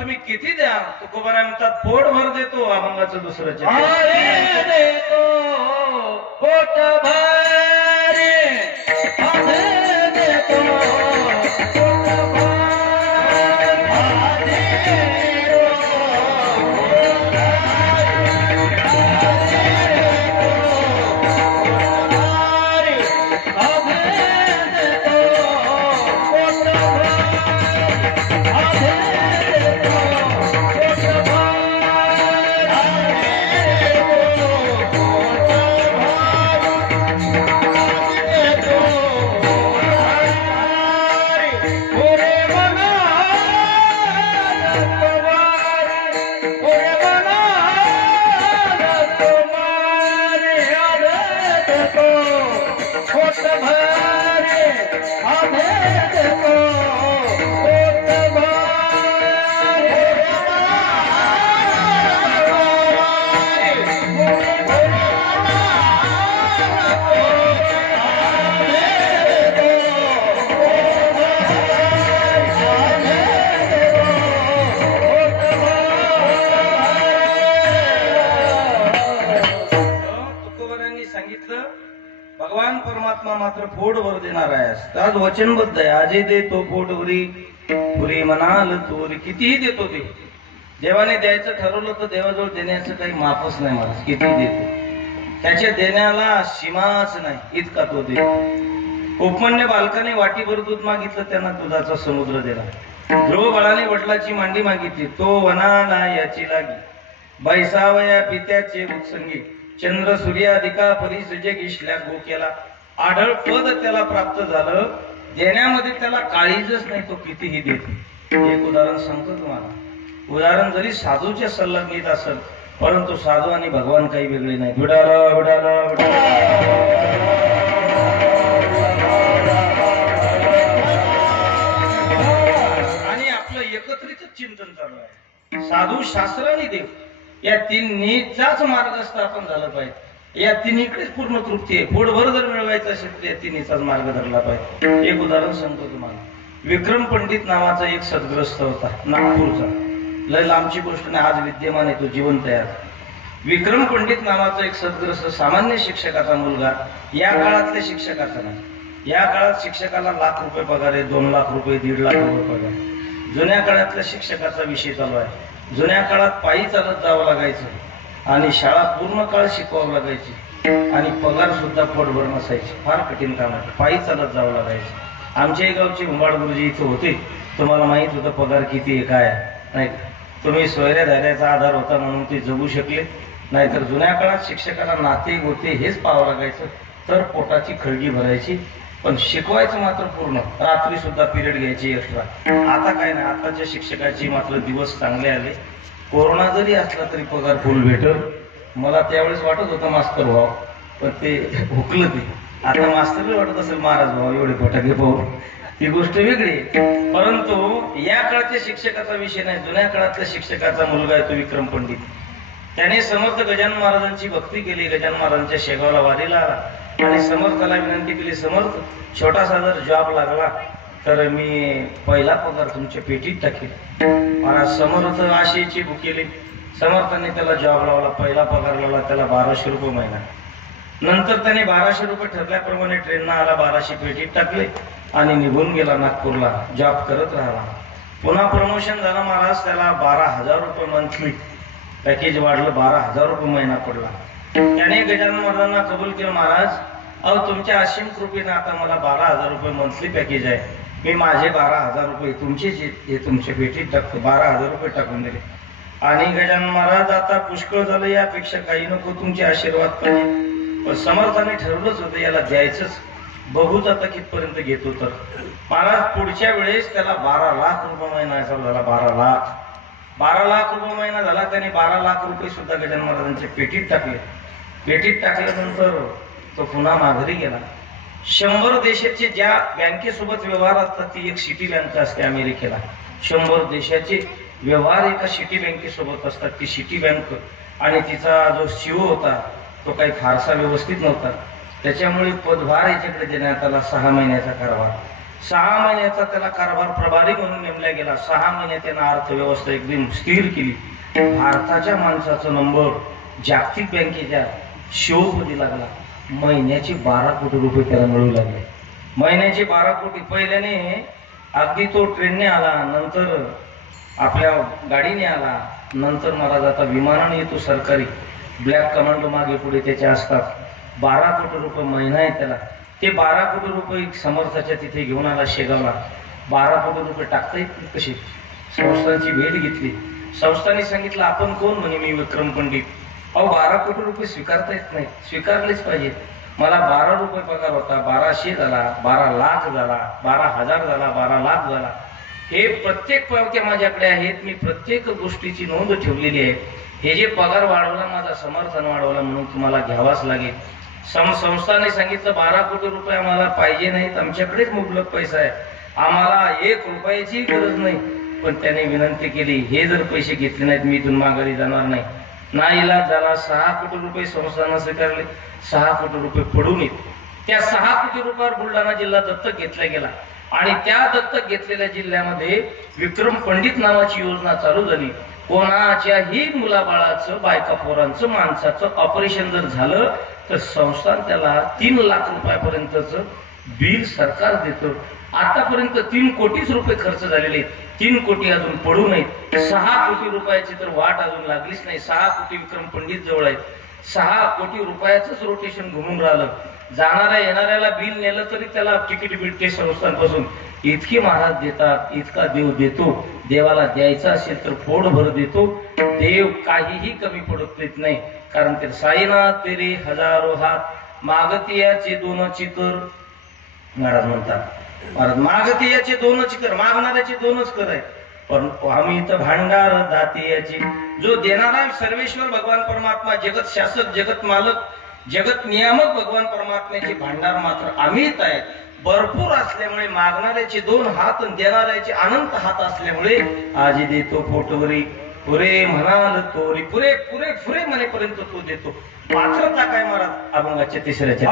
तुम्ही किती द्या तुकोबारा म्हणतात पोट भर देतो अभंगाचं दुसरं देतो पोट भर देतो भगवान परमात्मा मात्र पोटभर देणार आहे. आज वचनबद्ध आहे, आजे दे तो पोटभरी पुरी म्हणाल तोरी. कितीही देतो ते. देवाने द्यायचं ठरवलं तर देवाजवळ देण्याचं काही मापच नाही मला. किती देतो त्याच्या देण्याला सीमाच नाही, इतका तो देतो. उपमन्य बालकाने वाटीभर दूध मागितलं, त्यांना दुधाचा समुद्र दिला. ध्रुव बाळाने वडिलाची मांडी मागितली, तो वनाला याची लागी. बैसावया पित्याचे उत्संगी, चंद्र सूर्याधिका परिसृजे गिशल्या गोक्याला. आढळ पद त्याला प्राप्त झालं, देण्यामध्ये त्याला काळीजच नाही, तो कितीही देतो. एक उदाहरण सांगतो तुम्हाला. उदाहरण जरी साधूच्या संलग्नित असेल, परंतु साधू आणि भगवान काही वेगळे नाही. विडाला विडाला विडाला. आणि आपलं एकत्रित चिंतन चालू आहे. साधू शास्त्र आणि देव या तिन्हीचाच मार्ग स्थापन झाला पाहिजे. या तिन्हीकडेच पूर्ण तृप्ती आहे. पोटभर जर मिळवायचं असेल तर या तिन्हीचाच मार्ग धरला पाहिजे. एक उदाहरण सांगतो तुम्हाला. विक्रम पंडित नावाचा एक सद्ग्रस्त होता, नागपूरचा. लय लांबची गोष्ट नाही, आज विद्यमान आहे, तो जिवंत आहे. विक्रम पंडित नावाचा एक सद्ग्रस्त सामान्य शिक्षकाचा मुलगा. या काळातल्या शिक्षकाचा नाही. या काळात शिक्षकाला ₹1,00,000 पगार आहे, 2 लाख रुपये, 1.5 लाख रुपये पगार. जुन्या काळातल्या शिक्षकाचा विषय चालू आहे. जुन्या काळात पायी चालत जावं लागायचं आणि शाळा पूर्ण काळ शिकवावं लागायची आणि पगार सुद्धा पोटभर नसायची. फार कठीण काम आहे. पायी चालत जावं लागायचं. आमच्या गावचे उंबाड गुरुजी इथं होते. तुम्हाला माहित होतं पगार किती आहे काय नाही. तुम्ही सोयऱ्या धाऱ्याचा आधार होता म्हणून ते जगू शकले. नाहीतर जुन्या काळात शिक्षकाला नाते गोते हेच पाहावं लागायचं, तर पोटाची खळगी भरायची. पण शिकवायचं मात्र पूर्ण. रात्री सुद्धा पिरियड घ्यायची एक्स्ट्रा. आता काय नाही, आताच्या शिक्षकाचे मात्र दिवस चांगले आले. कोरोना जरी असला तरी पगार फुल भेटत. मला त्यावेळेस वाटत होतं मास्तर व्हाव, पण ते हुकलं ते. आता मास्तरला वाटत असेल महाराज व्हाव, एवढे फटाके पाहू. ती गोष्ट वेगळी. परंतु या काळाच्या शिक्षकाचा विषय नाही. जुन्या काळातल्या शिक्षकाचा मुलगा आहे तो विक्रम पंडित. त्याने समर्थ गजानन महाराजांची भक्ती केली. गजानन महाराजांच्या शेगावला वारीला आला आणि समर्थाला विनंती केली, समर्थ छोटासा जर जॉब लागला तर मी पहिला पगार तुमच्या पेटीत टाकेल. महाराज समर्थ आशेची भुकेली. समर्थाने त्याला जॉब लावला. पहिला पगार लावला त्याला ₹1,200 महिना. नंतर त्याने ₹1,200 ठरल्याप्रमाणे ट्रेननं आला, 1,200 पेटीत टाकले आणि निघून गेला नागपूरला. जॉब करत राहिला. पुन्हा प्रमोशन झालं महाराज. त्याला ₹12,000 मंथली पॅकेज वाढलं. ₹12,000 महिना पडला. त्याने गजानन महाराजांना कबूल केलं, महाराज अहो तुमच्या असीम कृपेनं आता मला ₹12,000 मंथली पॅकेज आहे. मी माझे ₹12,000 तुमचेच हे तुमच्या पेटीत टाकतो. ₹12,000 टाकून दिले. आणि गजानन महाराज आता पुष्कळ झालं, यापेक्षा काही नको, तुमचे आशीर्वाद पाहिजे. पण समर्थाने ठरवलंच होतं याला द्यायचंच. बघूच आता कितपर्यंत घेतो. तर महाराज पुढच्या वेळेस त्याला ₹12 लाख महिना झाला. ₹12 लाख महिना झाला. त्याने ₹12 लाख सुद्धा गजानन महाराजांच्या पेटीत टाकले. पेटीत टाकल्यानंतर तो पुन्हा माघारी गेला. 100 देशाचे ज्या बँकेसोबत व्यवहार असतात ती एक सिटी बँक असते अमेरिकेला. 100 देशाचे व्यवहार एका सिटी बँकेसोबत असतात. ती सिटी बँक आणि तिचा जो CEO होता तो काही फारसा व्यवस्थित नव्हता. त्याच्यामुळे पदभार याच्याकडे देण्यात आला. 6 महिन्याचा कारभार. 6 महिन्याचा त्याला कारभार प्रभारी म्हणून नेमला गेला. 6 महिन्यात त्यानं अर्थव्यवस्था एकदम स्थिर केली. भारताच्या माणसाचा नंबर जागतिक बँकेच्या शिवपदी लागला. महिन्याचे ₹12 कोटी त्याला मिळू लागले. महिन्याचे 12 कोटी. पहिल्याने अगदी तो ट्रेनने आला, नंतर आपल्या गाडीने आला, नंतर महाराज आता विमानाने येतो सरकारी. ब्लॅक कमांडो मागे पुढे त्याच्या असतात. ₹12 कोटी महिना आहे त्याला. ते ₹12 कोटी समर्थाच्या तिथे घेऊन आला शेगावला. ₹12 कोटी टाकता येतील कसे? संस्थांची भेट घेतली. संस्थांनी सांगितलं आपण कोण? म्हणे मी विक्रम पंडित. अहो 12 कोटी रुपये स्वीकारता येत नाही, स्वीकारलेच पाहिजेत. मला 12 रुपये पगार होता, 1200 झाला, 12 लाख झाला, 12,000 झाला, 12 लाख झाला. हे प्रत्येक पावत्या माझ्याकडे आहेत, मी प्रत्येक गोष्टीची नोंद ठेवलेली आहे. हे जे पगार वाढवला, माझा समर्थन वाढवला म्हणून तुम्हाला घ्यावाच लागेल. संस्थाने सांगितलं 12 कोटी रुपये आम्हाला पाहिजे नाहीत, आमच्याकडेच मुबलक पैसा आहे, आम्हाला 1 रुपयाची गरज नाही. पण त्याने विनंती केली, हे जर पैसे घेतले नाहीत मी इथून माघारी जाणार नाही. नाईलाज झाला. 6 कोटी रुपये संस्थानं स्वीकारले. 6 कोटी रुपये पडून येत. त्या 6 कोटी रुपयावर बुलढाणा जिल्हा दत्तक घेतला गेला आणि त्या दत्तक घेतलेल्या जिल्ह्यामध्ये विक्रम पंडित नावाची योजना चालू झाली. कोणाच्याही मुलाबाळाचं, बायका पोरांचं, माणसाचं ऑपरेशन जर झालं तर संस्थान त्याला 3 लाख रुपयापर्यंतचं बिल सरकार देतं. आतापर्यंत 3 कोटीच रुपये खर्च झालेले, 3 कोटी अजून पडू नयेत. 6 कोटी रुपयाची तर वाट अजून लागलीच नाही. 6 कोटी विक्रम पंडित जवळ आहेत. 6 कोटी रुपयाचंच रोटेशन घुमून राहिलं. जाणाऱ्या येणाऱ्याला बिल नेलं तरी त्याला तिकीट भेटते संस्थांपासून. इतकी महाराज देतात, इतका देव देतो. देवाला द्यायचा असेल तर पोटभर देतो. देव काहीही कमी पडत देत नाही. कारण ते साईनाथ तेरे हजारो हात, मागतियाचे 2 चितर. महाराज म्हणतात, महाराज मागतियाचे 2 चितर, मागणाऱ्याचे 2च कर आहे. पण आम्ही इथं भांडार दाते. जो देणारा सर्वेश्वर भगवान परमात्मा, जगत शासक, जगत मालक, जगत नियामक भगवान परमात्म्याचे भांडार मात्र आम्हीच आहेत. भरपूर असल्यामुळे मागणाऱ्याचे 2 हात, देणाऱ्याचे अनंत हात असल्यामुळे आजी देतो पोटवरी, पुरे म्हणाल तोरी, पुरे पुरे पुरे म्हणेपर्यंत तो देतो. पात्रता काय महाराज? अभंगाच्या 3ऱ्याच्या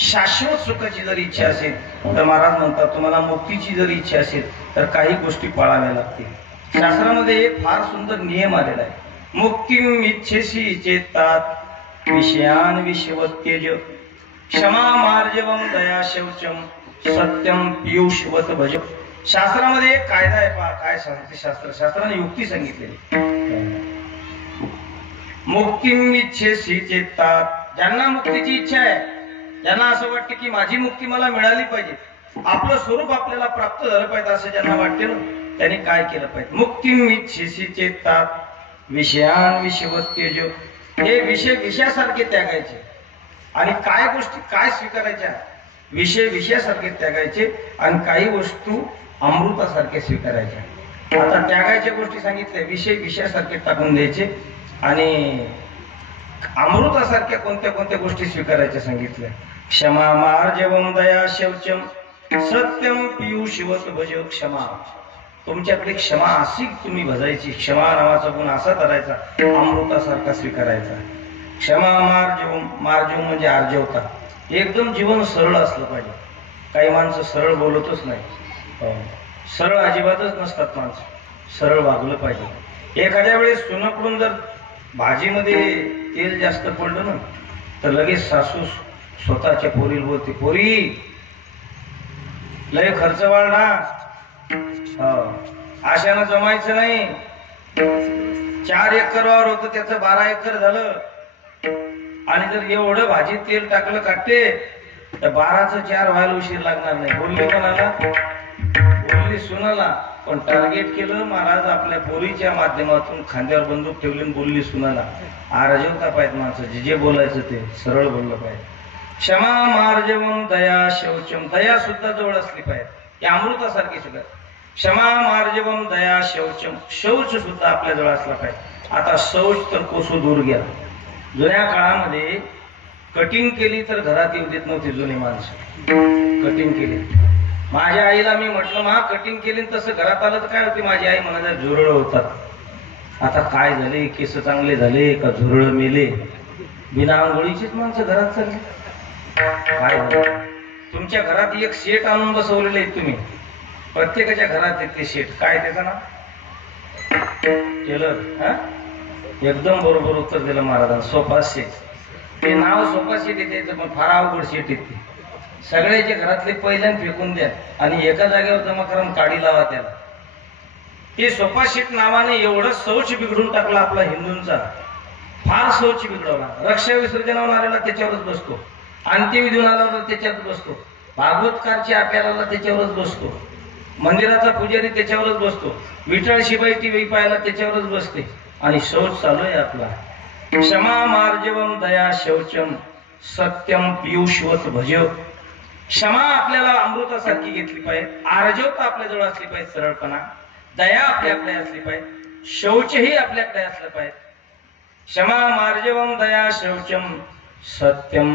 शाश्वत सुखाची जर इच्छा असेल तर महाराज म्हणतात तुम्हाला मुक्तीची जर इच्छा असेल तर काही गोष्टी पाळाव्या लागतील. शास्त्रामध्ये फार सुंदर नियम आलेला आहे. मुक्तीम इच्छेसी चेतात विषयान विषवत्यज क्षमा मार्जवम दया शौचम सत्यम पीयूषवत भज. शास्त्रामध्ये एक कायदा आहे पहा काय सांगते शास्त्र. शास्त्राने युक्ती सांगितलेली. मुक्तीम इच्छेसी चेतात, ज्यांना मुक्तीची इच्छा आहे, ज्यांना असं वाटतं की माझी मुक्ती मला मिळाली पाहिजे, आपलं स्वरूप आपल्याला प्राप्त झालं पाहिजे असं ज्यांना वाटते ना, त्यांनी काय केलं पाहिजे? मुक्तीम इच्छेसी चेतात विषयान विषवत्यज. हे विषय विषयासारखे त्यागायचे आणि काय गोष्टी काय स्वीकारायच्या? विषय विषयासारखे त्यागायचे आणि काही वस्तू अमृतासारखे स्वीकारायच्या. आता त्यागायच्या गोष्टी सांगितल्या, विषय विषयासारखे टाकून द्यायचे आणि अमृतासारख्या कोणत्या कोणत्या गोष्टी स्वीकारायच्या सांगितल्या. क्षमा मार्जवम दया शौचम सत्यम पीयूषवत भज. क्षमा, तुमच्याकडे क्षमा अशी तुम्ही भजायची. क्षमा नावाचा गुण असा करायचा, अमृतासारखा स्वीकारायचा. क्षमा मार्जवम, मार्जव म्हणजे आर्जवता. एकदम जीवन सरळ असलं पाहिजे. काही माणसं सरळ बोलतच नाही, सरळ अजिबातच नसतात माणसं. सरळ वागलं पाहिजे. एखाद्या वेळेस सुनाकडून जर भाजीमध्ये तेल जास्त पडलं ना तर लगेच सासू स्वतःच्या पोरीला बोलते, पोरी लय खर्च वाढला, आशानं जमायचं नाही. 4 एकरवर होतं त्याचं 12 एकर झालं. आणि जर एवढं भाजीत तेल टाकलं काटते तर 12चं 4 व्हायला उशीर लागणार नाही. बोलले कोणाला? बोलली सुनाला. पण टार्गेट केलं महाराज आपल्या पोरीच्या माध्यमातून. खांद्यावर बंदूक ठेवली आणि बोलली सुनाला. आरजवता पाहिजे माणसं, जे बोलायचं ते सरळ बोललं पाहिजे. क्षमा मार्जवम दया शौचम. दया सुद्धा जवळ असली पाहिजे. हे अमृतासारखी सगळं. क्षमा मार्जवम दया शौचम. शौच सुद्धा आपल्या जवळ असला पाहिजे. आता शौच तर कोसो दूर गेला. जुन्या काळामध्ये कटिंग केली तर घरात येऊ देत नव्हती जुनी माणसं. कटिंग केली. माझ्या आईला मी म्हटलं मा कटिंग केली तसं घरात आलं तर काय होती? माझी आई म्हणायला झुरळ होतात. आता काय झाले? केस चांगले झाले का झुरळ मेले? बिना आंघोळीचीच माणसं घरात चालली. काय झालं? तुमच्या घरात एक शेट आणून बसवलेले आहेत तुम्ही. प्रत्येकाच्या घरात येते शेट. काय त्याचं नाव? टेलर. एकदम बरोबर उत्तर दिलं महाराजांनी. Sofa set. ते नाव सोफा सेट येते पण फार अवघड सेट येते. सगळ्याच्या घरातले पहिल्यांदा फेकून द्या आणि एका जागेवर जमा करून काढी लावा त्याला. ते सोफा सेट नावाने एवढं शौच बिघडून टाकला आपला हिंदूंचा. फार शौच बिघडवला. रक्षा विसर्जनावर आलेला त्याच्यावरच बसतो. अंत्यविधीवर आला त्याच्यावरच बसतो. भागवतकारची आपल्याला त्याच्यावरच बसतो. मंदिराचा पुजारी त्याच्यावरच बसतो. विठ्ठल शिवाई टीव्ही पाहायला त्याच्यावरच बसते. आणि शौच चालू आहे आपला. क्षमा मार्जवम दया शौचम सत्यम पियुषवत भज. क्षमा आपल्याला अमृतासारखी घेतली पाहिजे. आर्जवता आपल्याजवळ असली पाहिजे. सरळपणा दया आपल्याकडे असली पाहिजे. शौचही आपल्याकडे असलं पाहिजे. क्षमा मार्जवम दया शौचम सत्यम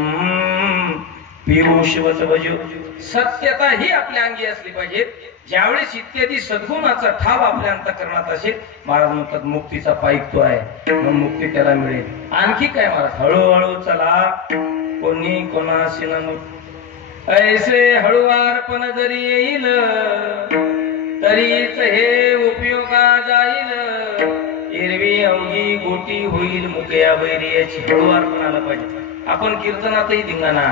पियुषवत भज. सत्यता ही आपल्या अंगी असली पाहिजे. ज्यावेळेस इत्यादी सद्गुणाचा ठाव आपल्या अंतःकरणात असेल महाराज म्हणतात मुक्तीचा पाईक तो आहे. मग मुक्ती त्याला मिळेल. आणखी काय महाराज? हळूहळू चला कोणी कोणाशी न ऐसे हळुवारपण जरी येईल तरीच हे उपयोगा जाईल. एरवी अवघी गोटी होईल मुकया बैरियाची. हळुवारपण आला पाहिजे. आपण कीर्तनातही धिंगाणा,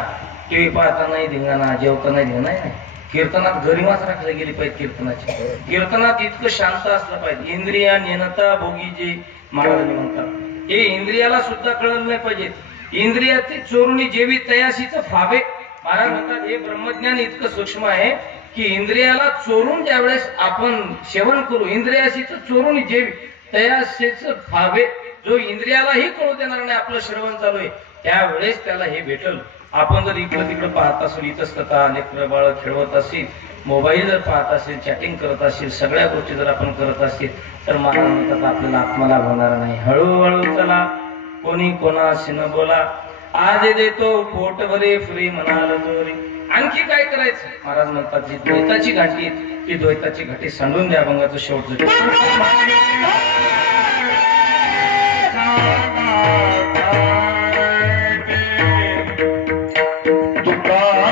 टीव्ही पाहतानाही धिंगाणा, जेवतानाही धिंगाणा. कीर्तनात गरिमाच राखली गेली पाहिजे. कीर्तनाची कीर्तनात इतकं शांत असलं पाहिजे. इंद्रिया नेनता भोगी जे महाराजांनी म्हणतात हे इंद्रियाला सुद्धा कळलं नाही पाहिजे. इंद्रियाची चोरणी जेवी तयाशीच फावे. महाराज म्हणतात हे ब्रह्मज्ञान इतकं सूक्ष्म आहे की इंद्रियाला चोरून ज्यावेळेस आपण सेवन करू, इंद्रियाशीच चोरून जेवी तयाशीच फावे. जो इंद्रियालाही कळू देणार नाही आपलं श्रवण चालू आहे त्यावेळेस त्याला हे भेटल. आपण जर इकडं तिकडं पाहत असेल, इतस्तता लेकरं बाळ खेळवत असेल, मोबाईल जर पाहत असेल, चॅटिंग करत असेल, सगळ्या गोष्टी जर आपण करत असेल तर महाराज म्हणतात आपल्याला आत्माला होणार नाही. हळूहळू चला कोणी कोणाशी न बोला. आज देतो पोट भरे फ्री म्हणाल जोरी. आणखी काय करायचं? महाराज म्हणतात जी द्वैताची घाटी ती द्वैताची घाटी सांडून द्या. अभंगाचं शेवटचं Wow.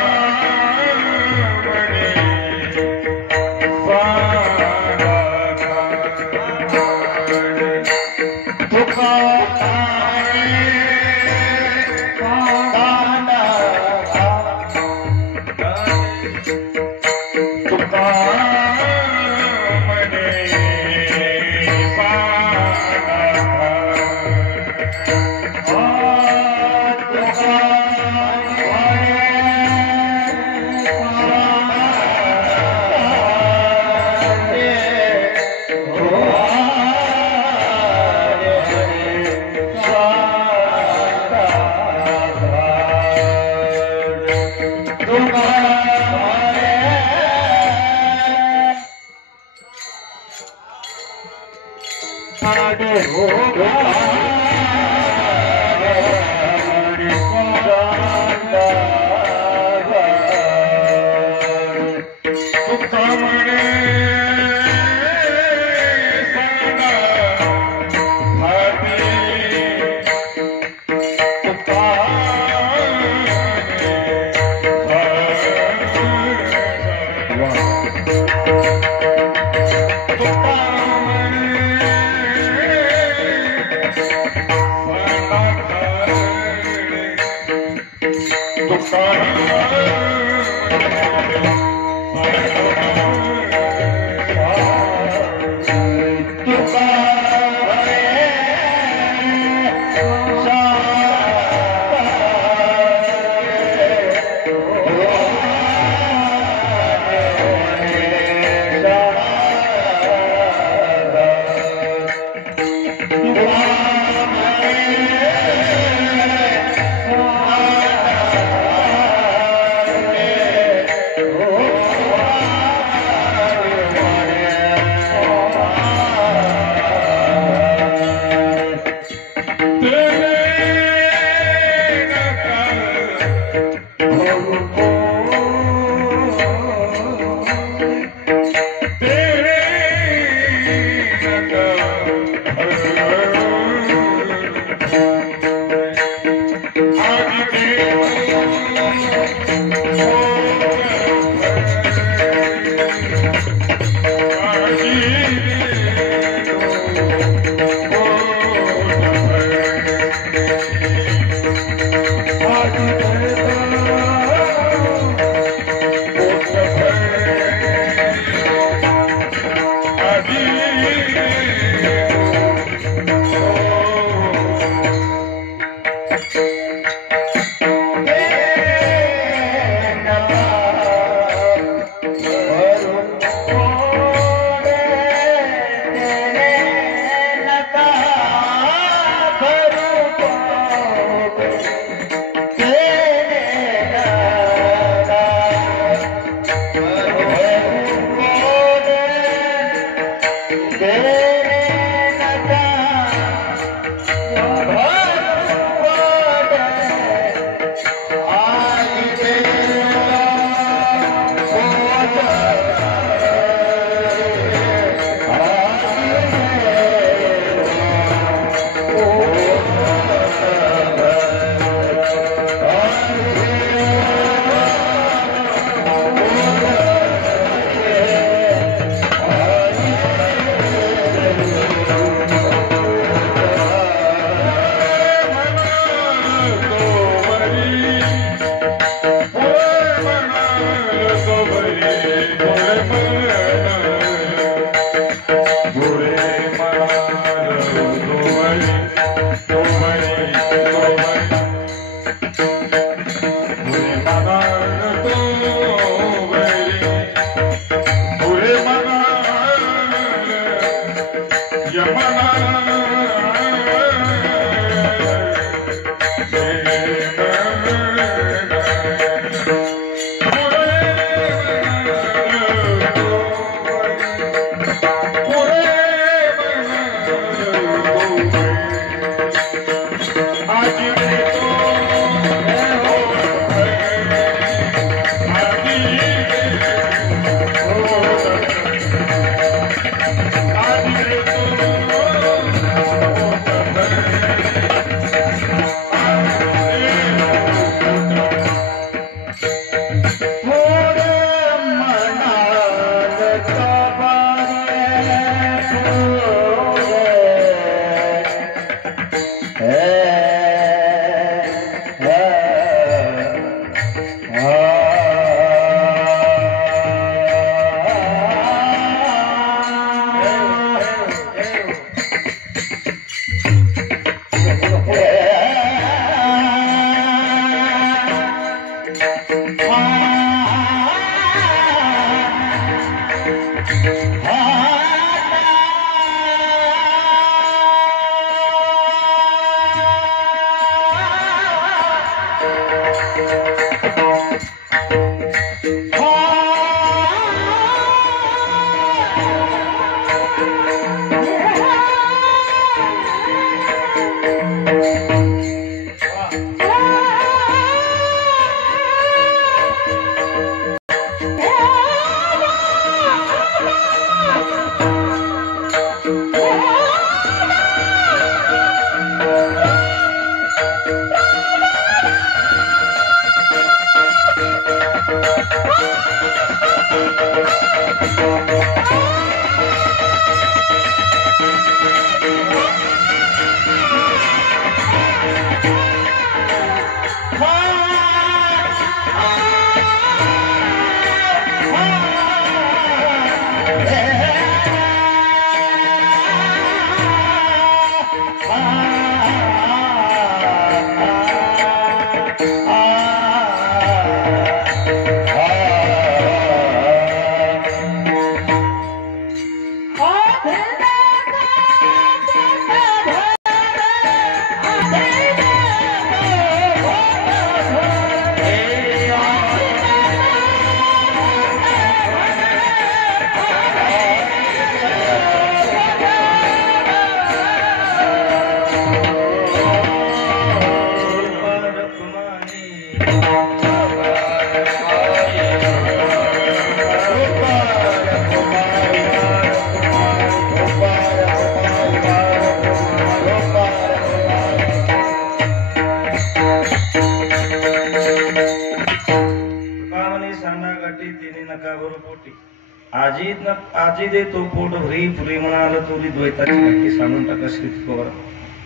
आजी दे तो पोट भरी पुरी म्हणाल तोरी द्वैताची नक्की सांगून टाका श्री तुकोबार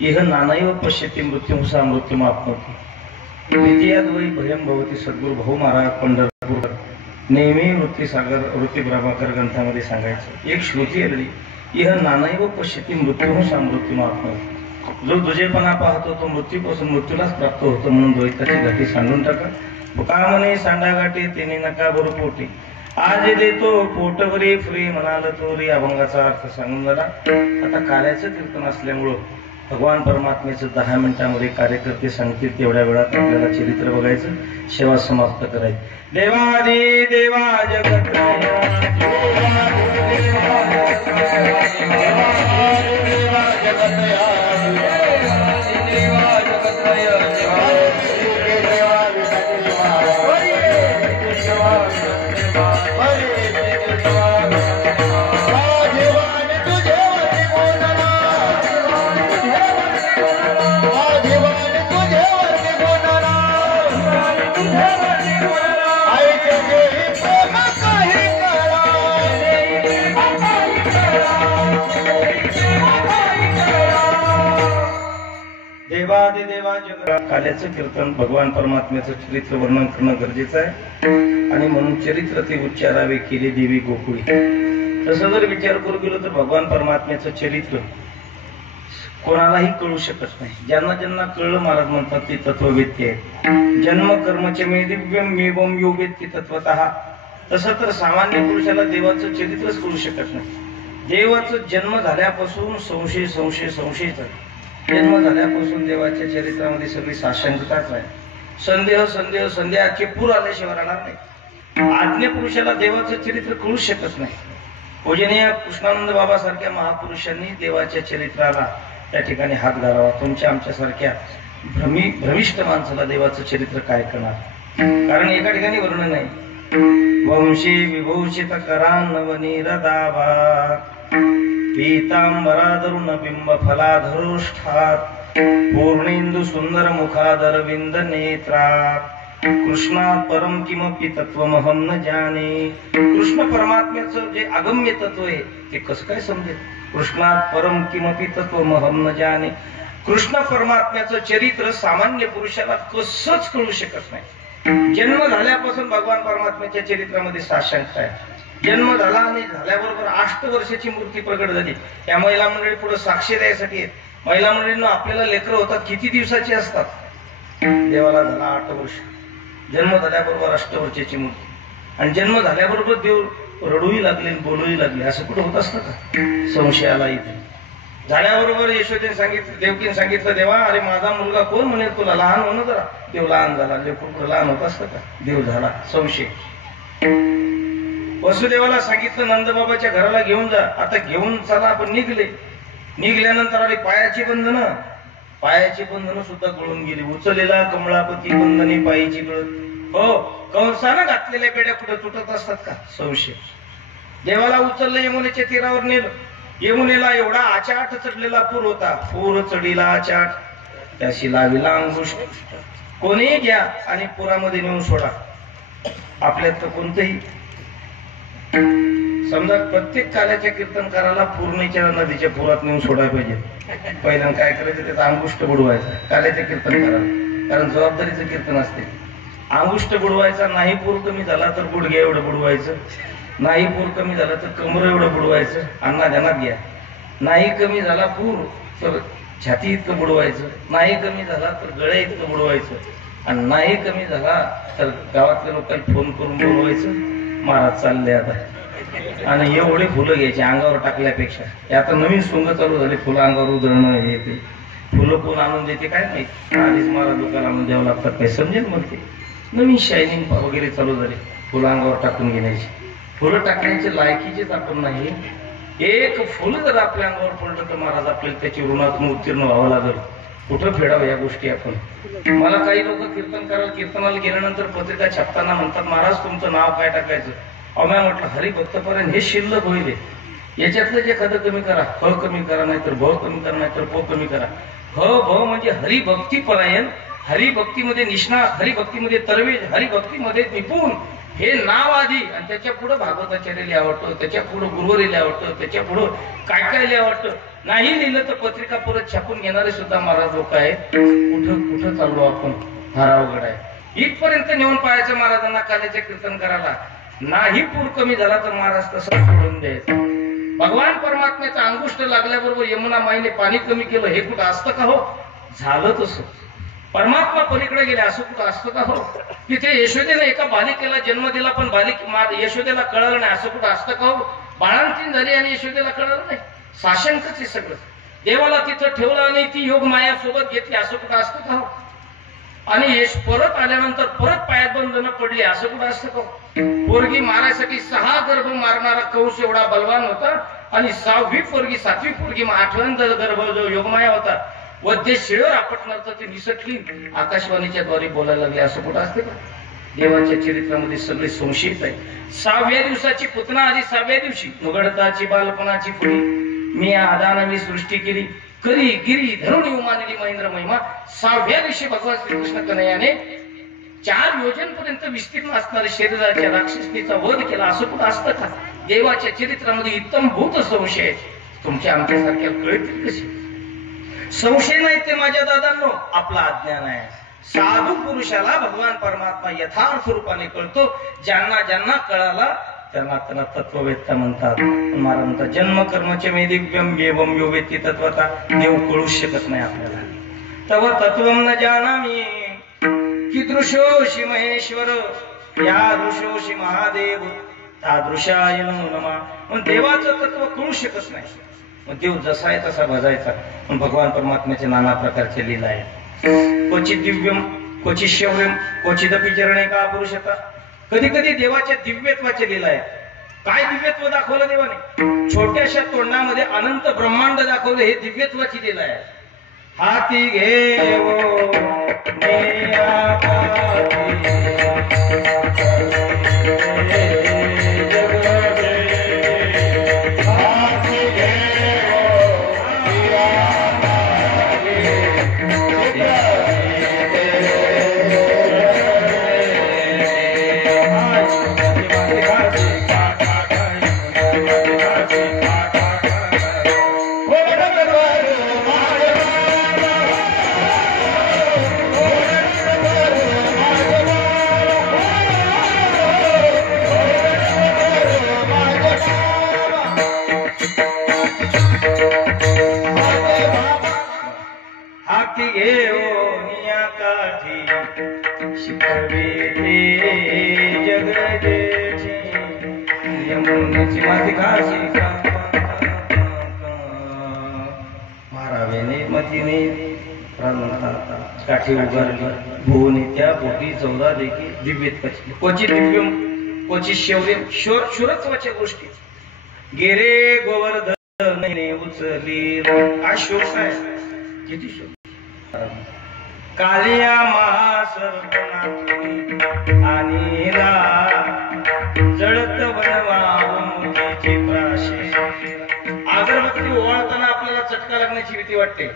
इह नानाईव पश्यती मृत्यू सा मृत्यू मापनोती द्वितीयाद वै भयम भवती सद्गुरु भाऊ महाराज पंढरपूर नेहमी वृत्ती प्रभाकर ग्रंथामध्ये सांगायचं एक श्रुती आली इह नानाईव पश्यती मृत्यू सा मृत्यू मापनोती जो दुजेपणा पाहतो तो मृत्यूपासून मृत्यूलाच प्राप्त होतो म्हणून द्वैताची घाटी सांडून टाका का म्हणे सांडा गाठी तिने नका बरु पोटी आज देतो पोटभरी फ्री म्हणाल तोरी अभंगाचा अर्थ सांगून झाला आता कार्याचं कीर्तन असल्यामुळं भगवान परमात्म्याचं 10 मिनिटांमध्ये कार्यकर्ते सांगतील तेवढ्या वेळात आपल्याला चरित्र बघायचं सेवा समाप्त करायची देवादी देवा जगत देवादिदेवा जगत काल्याचं कीर्तन भगवान परमात्म्याचं चरित्र वर्णन करणं गरजेचं आहे आणि म्हणून चरित्र ते उच्चारावे केले देवी गोकुळी तसं जर विचार करू गेलो तर भगवान परमात्म्याचं चरित्र कोणालाही कळू शकत नाही ज्यांना ज्यांना कळलं महाराज म्हणतात ते तत्ववेत्ते आहेत जन्म कर्मचे मे दिव्यम मेवम यो वेत्ती तत्वतः तसं तर सामान्य पुरुषाला देवाचं चरित्रच कळू शकत नाही देवाचं जन्म झाल्यापासून संशय संशय संशयच आहे जन्म झाल्यापासून देवाच्या चरित्रामध्ये सगळी साशंकताच आहे संदेह संदेह संदेहाचे पूर आल्याशिवाय राहणार नाही आज्ञे पुरुषाला देवाचं चरित्र कळू शकत नाही पूजनीय कृष्णानंद बाबा सारख्या महापुरुषांनी देवाच्या चरित्राला त्या ठिकाणी हात घालावा तुमच्या आमच्या सारख्या भ्रमिष्ठ माणसाला देवाचं चरित्र काय करणार कारण एका ठिकाणी वर्णन आहे वंशी विभूषित करान्नवनीरदाभा पीतांबराधरुण बिंब फलाधरुष्ठात पूर्णेंदु सुंदर मुखादरविंद नेत्रात कृष्णात परम किमपि तत्वमहम न जाने कृष्ण परमात्म्याचं जे अगम्य तत्व आहे ते कसं काय समजेल कृष्णात परम किमपि तत्वमहम न जाने कृष्ण परमात्म्याचं चरित्र सामान्य पुरुषाला कसंच कळू शकत नाही जन्म झाल्यापासून भगवान परमात्म्याच्या चरित्रामध्ये साशंकता आहे जन्म झाला आणि झाल्याबरोबर 8 वर्षाची मूर्ती प्रगट झाली या महिला मंडळी पुढे साक्षी द्यायसाठी आहेत महिला मंडळींना आपल्याला लेकरं होतात किती दिवसाची असतात देवाला झाला 8 वर्ष जन्म झाल्याबरोबर 8 वर्षाची मूर्ती आणि जन्म झाल्याबरोबर देव रडूही लागले बोलूही लागले असं कुठं होत असतं का संशयाला इथे झाल्याबरोबर यशोदेने सांगितलं देवकीने सांगितलं देवा अरे माझा मुलगा कोण म्हणेल तुला लहान होणं जरा देव लहान झाला लेकरू लहान होत असतं का देव झाला संशय वसुदेवाला सांगितलं नंदबाबाच्या घराला घेऊन जा आता घेऊन चला आपण निघल्यानंतर अरे पायाची बंधनं सुद्धा गळून गेली उचललेला कमळापती बंधने पायाची गळत हो कंसानं घातलेल्या पेड्या कुठे तुटत असतात का संशय देवाला उचललं यमुनेच्या तीरावर नेलं यमुनेला एवढा आचाट चढलेला पूर होता पूर चढीला आचाट त्याशी लाविला अंगुष्ठ कोणीही घ्या आणि पुरामध्ये नेऊन सोडा आपल्यात तर कोणतंही समजा प्रत्येक काल्याच्या कीर्तनकाराला पूर्णेच्या नदीच्या पुरात नेऊन सोडायला पाहिजे पहिल्यांदा काय करायचं त्याचा अंगुष्ठ बुडवायचा काल्याच्या कीर्तनकाराला कारण जबाबदारीचं कीर्तन असते अंगुष्ठ बुडवायचा नाही पूर कमी झाला तर गुडघ्या एवढं बुडवायचं नाही पूर कमी झाला तर कमर एवढं बुडवायचं अन्ना ध्यानात घ्या नाही कमी झाला पूर तर छाती इतकं बुडवायचं नाही कमी झाला तर गळ्या इतकं बुडवायचं आणि नाही कमी झाला तर गावातल्या लोकांना फोन करून बोलवायचं महाराज चालले आता आणि एवढे फुलं घ्यायचे अंगावर टाकल्यापेक्षा आता नवीन सोंग चालू झाले फुलं अंगावर उधळणं हे ते फुलं कोण आणून देते काय नाही आधीच महाराज लोकांना आणून द्यावं लागतात काय समजेल मग ते नवीन शायनिंग वगैरे चालू झाले फुलं अंगावर टाकून घेण्याची फुलं टाकण्याची लायकीचेच आपण नाही एक फुलं जर आपल्या अंगावर पडलं तर महाराज आपल्याला त्याची ऋणातून उत्तीर्ण व्हावं लागेल कुठं फेडावं या गोष्टी आपण मला काही लोक कीर्तनाला गेल्यानंतर पत्रिका छापताना म्हणतात महाराज तुमचं नाव काय टाकायचं अम्या म्हटलं हरिभक्तपर्यंत हे शिल्लक होईल याच्यातलं जे खद कमी करा ह कमी करा नाहीतर भ कमी करा नाहीतर प कमी करा ह भ म्हणजे हरिभक्ती परायण हरिभक्तीमध्ये निष्णात हरिभक्तीमध्ये तरवेज हरिभक्तीमध्ये निपुण हे नाव आधी आणि त्याच्या पुढे भागवताचार्य लिहावं, त्याच्या पुढे गुरुवारी लिहावं, त्याच्या पुढे काय काय लिहावं. नाही लिहिलं तर पत्रिका परत छापून घेणारे सुद्धा महाराज लोक आहेत. कुठं कुठं चाललो आपण, फार अवघड आहे. इथपर्यंत नेऊन पाहायचं महाराजांना काल्याचे कीर्तन करायला. नाही पूर कमी झाला तर महाराज तसं सोडून द्यायचं. भगवान परमात्म्याचा अंगुष्ट लागल्याबरोबर यमुना माईने पाणी कमी केलं, हे कुठं असतं का हो? झालं तसं. परमात्मा पलीकडे गेले असं कुठं असतं का हो? तिथे यशोदेने एका बालिकेला जन्म दिला, पण यशोदेला कळलं नाही असं कुठं असतं का हो? बाळांतीन झाली आणि यशोदेला कळलं नाही. साशंकच आहे सगळं. देवाला तिथं ठेवलं आणि ती योग माया सोबत घेतली असं कुठं असतं का हो? आणि यश परत आल्यानंतर परत पायात बंधनं पडली असं कुठं असतं का? पोरगी मारायसाठी 6 गर्भ मारणारा कंस एवढा बलवान होता आणि 6वी पोरगी 7वी पोरगी 8व्या गर्भ जो योगमाया होता वध्ये शिळं आपटणार तर ती निसटली. आकाशवाणीच्या द्वारे बोलायला लागले असं कुठं असते का? देवाच्या चरित्रामध्ये सगळे संशयित आहे. 6व्या दिवसाची पुतना आधी 6व्या दिवशी नुगडताची बालपणाची फुली मी आदानावी सृष्टी केली, करी गिरी धरुणी उमानली महेंद्र महिमा. 6व्या दिवशी भगवान श्रीकृष्ण कन्हैयाने 4 योजनपर्यंत विस्तीर्ण असणाऱ्या शरीराच्या राक्षसनीचा वध केला असं कुठं असतं का? देवाच्या चरित्रामध्ये इत्तम भूत संशय तुमच्या आमच्यासारख्या कळतील कशी? संशय नाही ते माझ्या दादांनो आपला अज्ञान आहे. साधू पुरुषाला भगवान परमात्मा यथार्थ रूपाने कळतो. ज्यांना ज्यांना कळाला त्यांना त्यांना तत्ववेत्ता म्हणतात. मला म्हणतात जन्म कर्मचे मे दिव्यम एवं यो वेत्ती तत्वता. देव कळू शकत नाही आपल्याला. तव तत्वम न जानामि कीदृशोषि महेश्वर यादृशोषि महादेव तादृशाय नमो नमः. पण देवाचं तत्व कळू शकत नाही. मग देव जसा आहे तसा भजायचा. पण भगवान परमात्म्याचे नाना प्रकारचे लीला आहेत. क्वचित दिव्यम क्वचित शौर्यम क्वचिदपि चरणे का पुरुषता. कधी कधी देवाच्या दिव्यत्वाचे लीला आहेत. काय दिव्यत्व दाखवलं देवाने? छोट्याशा तोंडामध्ये अनंत ब्रह्मांड दाखवलं, हे दिव्यत्वाची लीला आहे. हाती घेवो महारावेने मतीने काठी उगारली भुवने त्या पोटी 14 देखी दिव्यत्वाची. क्वचित दिव्यम क्वचित शौर्यम शूरत्वाच्या गोष्टी. गेरे गोवर्धन उचली काय शोक आहे, किती शोक. कालिया महासर्पनाथी आणि जळत बनवाची प्राशी. अगरबत्ती ओवाळताना आपल्याला चटका लागण्याची भीती वाटते.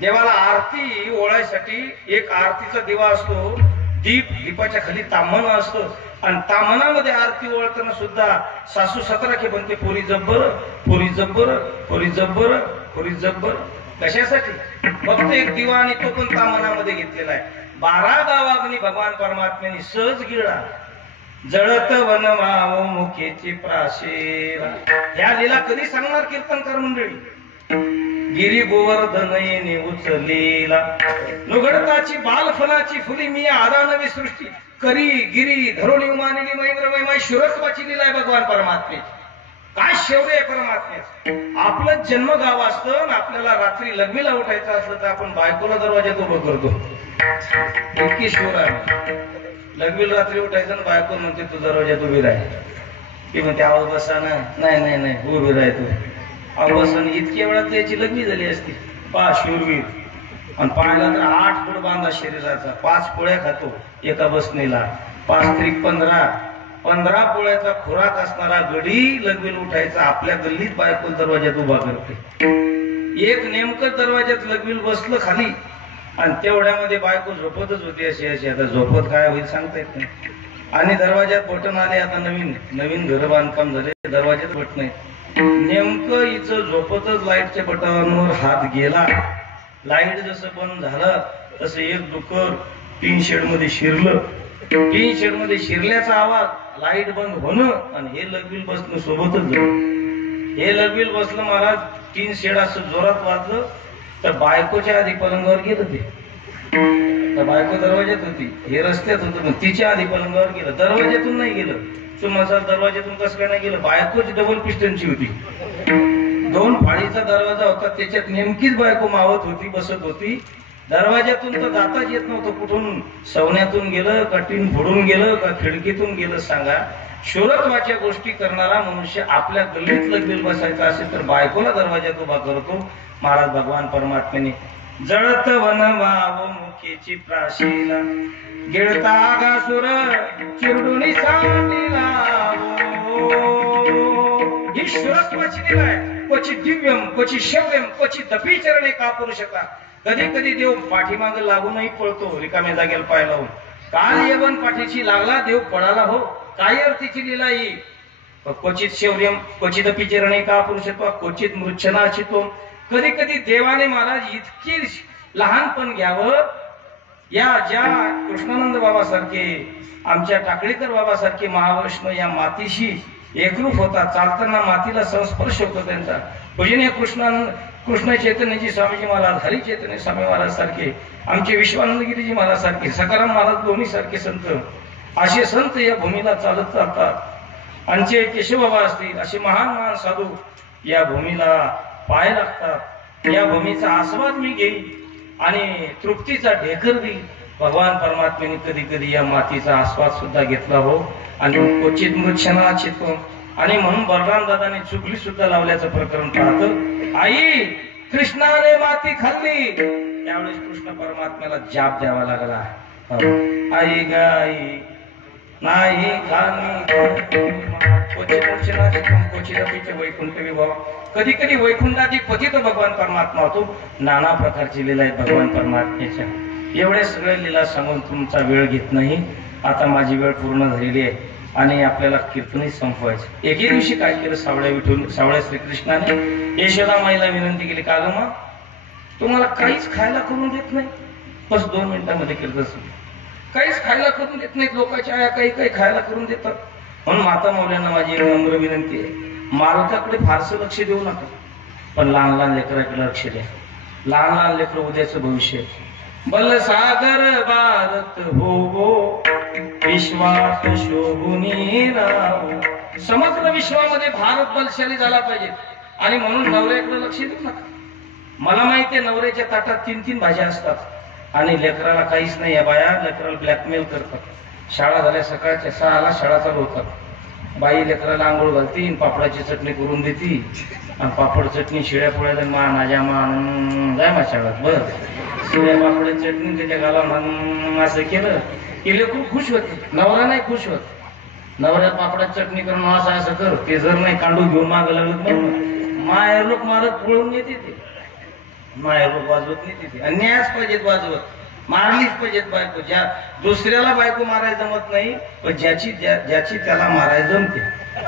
देवाला आरती ओवाळायसाठी एक आरतीचा दिवा असतो, दीपाच्या खाली ताम्हण असतं आणि ताम्हणामध्ये आरती ओवाळताना सुद्धा सासू 17 बनते. पोरी जब्बर पोरी जब्बर पोरी जब्बर पोरी जब्बर. कशासाठी? फक्त एक दिवा आणि तो पण ताम्हणामध्ये घेतलेला आहे. 12 गावाग्नी भगवान परमात्म्याने सहज गिळला. जळत वनवाव मुखेची प्राशेरा. ह्या लीला कधी सांगणार कीर्तनकार मंडळी? गिरी गोवर्धन उचलेला नुगडताची बालफलाची फुली मी आदानवी सृष्टी करी गिरी धरोणी उमानिली महेंद्र महिमा. शुरत्वाची लीला आहे भगवान परमात्म्याची. काय शौर्य आहे परमात्म्याचं. आपलं जन्मगाव असतं आणि आपल्याला रात्री लग्नीला उठायचं असलं तर आपण बायकोला दरवाजात उभं करतो. इतकी शोर आहे. लग्नीला रात्री उठायचं आणि बायको म्हणते तू दरवाजात उभी राह. ती म्हणते आवाज बसा ना. नाही नाही नाही उभी राहतो. अवसन इतक्या वेळात त्याची लग्नी झाली असती. 5 शूरवीर आणि पायाला तर 8 फूट बांधा शरीराचा. 5 पोळ्या खातो एका बसणीला. 5 त्रिक 15 पोळ्याचा खुराक असणारा गडी लग्नीला उठायचा. आपल्या गल्लीत बायको दरवाजात उभा करते. एक नेमकं दरवाजात लग्नीला बसलं खाली आणि तेवढ्यामध्ये बायको झोपतच होती. अशी आता झोपत काय होईल सांगता येत नाही. आणि दरवाज्यात बटन आले. आता नवीन नवीन घर बांधकाम झाले, दरवाज्यात बटन आहे. नेमकं हिचं झोपतच लाईटच्या बटनावर हात गेला. लाईट जसं बंद झालं तसं एक डुकर टीन शेड मध्ये शिरलं. टीन शेड मध्ये शिरल्याचा आवाज, लाईट बंद होणं आणि हे लगविल बसणं सोबतच झालं. हे लगविल बसलं महाराज, टीन शेड असं जोरात वाजलं तर बायकोच्या आधी पलंगावर गेलं ते. तर बायको दरवाज्यात होती, हे रस्त्यात होतं, पण तिच्या आधी पलंगावर गेलं. दरवाज्यातून नाही गेलं, चुमाचा दरवाज्यातून कसं काय नाही गेलं, बायकोची डबल पिस्टनची होती. 2 फाळीचा दरवाजा होता, त्याच्यात नेमकीच बायको मावत होती, बसत होती. दरवाज्यातून तर जाताच येत नव्हतं. कुठून सवण्यातून गेलं का, टीन फोडून गेलं का, खिडकीतून गेलं सांगा. शूरत्वाच्या गोष्टी करणारा मनुष्य आपल्या गल्लीत लगेल बसायचा असेल तर बायकोला दरवाज्यात उभा करतो. महाराज भगवान परमात्म्याने जळत वनवाव मुखीची प्राशीला, गिळता आगासुर चिरडुनी सांडीला. ही शूरत्वाची लीला आहे. क्वचित दिव्यम क्वचित शव्यम क्वचित दपी चरणे का पुरुषता. कधी कधी देव पाठीमाग लागूनही पळतो, रिकाम्या जागेला पाय लावून. काल येवन पाठीची लागला, देव पळाला हो. काय अर्थीची लीला ही. क्वचित शौर्यम क्वचित पिचरणे का पुरुषत्व क्वचित मृच्छनाचितो. कधी कधी देवाने महाराज इतके लहानपण घ्यावं. या ज्या कृष्णानंद बाबा सारखे, आमच्या टाकळीकर बाबा सारखे महावैष्णव या मातीशी एकरूप होता. चालताना मातीला संस्पर्श होतो त्यांचा. पूजनीय कृष्ण चैतन्यजी स्वामीजी महाराज, हरी चैतन्य स्वामी महाराज सारखे, आमचे विश्वानंदगिरीजी महाराज सारखे, सकाराम महाराज दोन्ही सारखे संत, असे संत या भूमीला चालत चालतात. आमचे केशव बाबा असतील, असे महान महान साधू या भूमीला पाय लागतात. या भूमीचा आस्वाद मी घेईन आणि तृप्तीचा ढेकर देईल. भगवान परमात्म्याने कधी कधी या मातीचा आस्वाद सुद्धा घेतला हो. आणि क्वचित मृच्छना चित्तो. आणि म्हणून बलराम दादाने चुकली सुद्धा लावल्याचं प्रकरण पाहतं. आई कृष्णाने माती खाल्ली, त्यावेळेस कृष्ण परमात्म्याला जाप द्यावा लागला. आई गाई नाही वैकुंठ विभाव. कधी कधी वैकुंठाची पतित भगवान परमात्मा होतो. नाना प्रकारची लीला आहेत भगवान परमात्म्याच्या. एवढ्या सगळ्या लीला सांगून तुमचा वेळ घेत नाही. आता माझी वेळ पूर्ण झालेली आहे आणि आपल्याला कीर्तनही संपवायचं. एके दिवशी काय केलं, सावळ्या श्रीकृष्णाने यशोदा माईला विनंती केली, का ग मा, तुम्हाला काहीच खायला करून देत नाही. बस 2 मिनिटांमध्ये कीर्तन सुरू. काहीच खायला करून देत नाहीत. लोकांच्या आया काही काही खायला करून देतात. म्हणून माता मौल्यांना माझी एक नम्र विनंती आहे, मालकाकडे फारसं लक्ष देऊ नका, पण लहान लहान लेकराकडे लक्ष द्या. लहान लहान लेकर उद्याचं भविष्य. बल सागर भारत हो विश्वात शोभुनी राव. समग्र विश्वामध्ये भारत बलशाली झाला पाहिजे. आणि म्हणून नवऱ्याकडे लक्ष देऊ नका. मला माहिती आहे नवऱ्याच्या ताटात 3-3 भाज्या असतात आणि लेकराला काहीच नाही. या बाया लेकराला ब्लॅकमेल करतात. शाळा झाल्या सकाळच्या 6ला शाळा चालू होतात. बाई लेकराला आंघोळ घालती, पापडाची चटणी करून देती आणि पापड चटणी शिळ्या पोळ्याला मान आजा मान जाय मा शाळात. बर शिळ्या पापड्या चटणी त्याच्या घालावून असं केलं की लेकरू खुश होते. नवरा नाही खुश होत. नवऱ्या पापडात चटणी करून असं असं कर, ते जर नाही कांडू घेऊन माग लागलं म्हणून माया लोक मारत पळून येते. ते माया लोक वाजवत नाही तिथे. अन्यायच पाहिजेत वाजवत, मारलीच पाहिजेत बायको. ज्या दुसऱ्याला बायको मारायला जमत नाही, पण ज्याची त्याला मारायला जमते.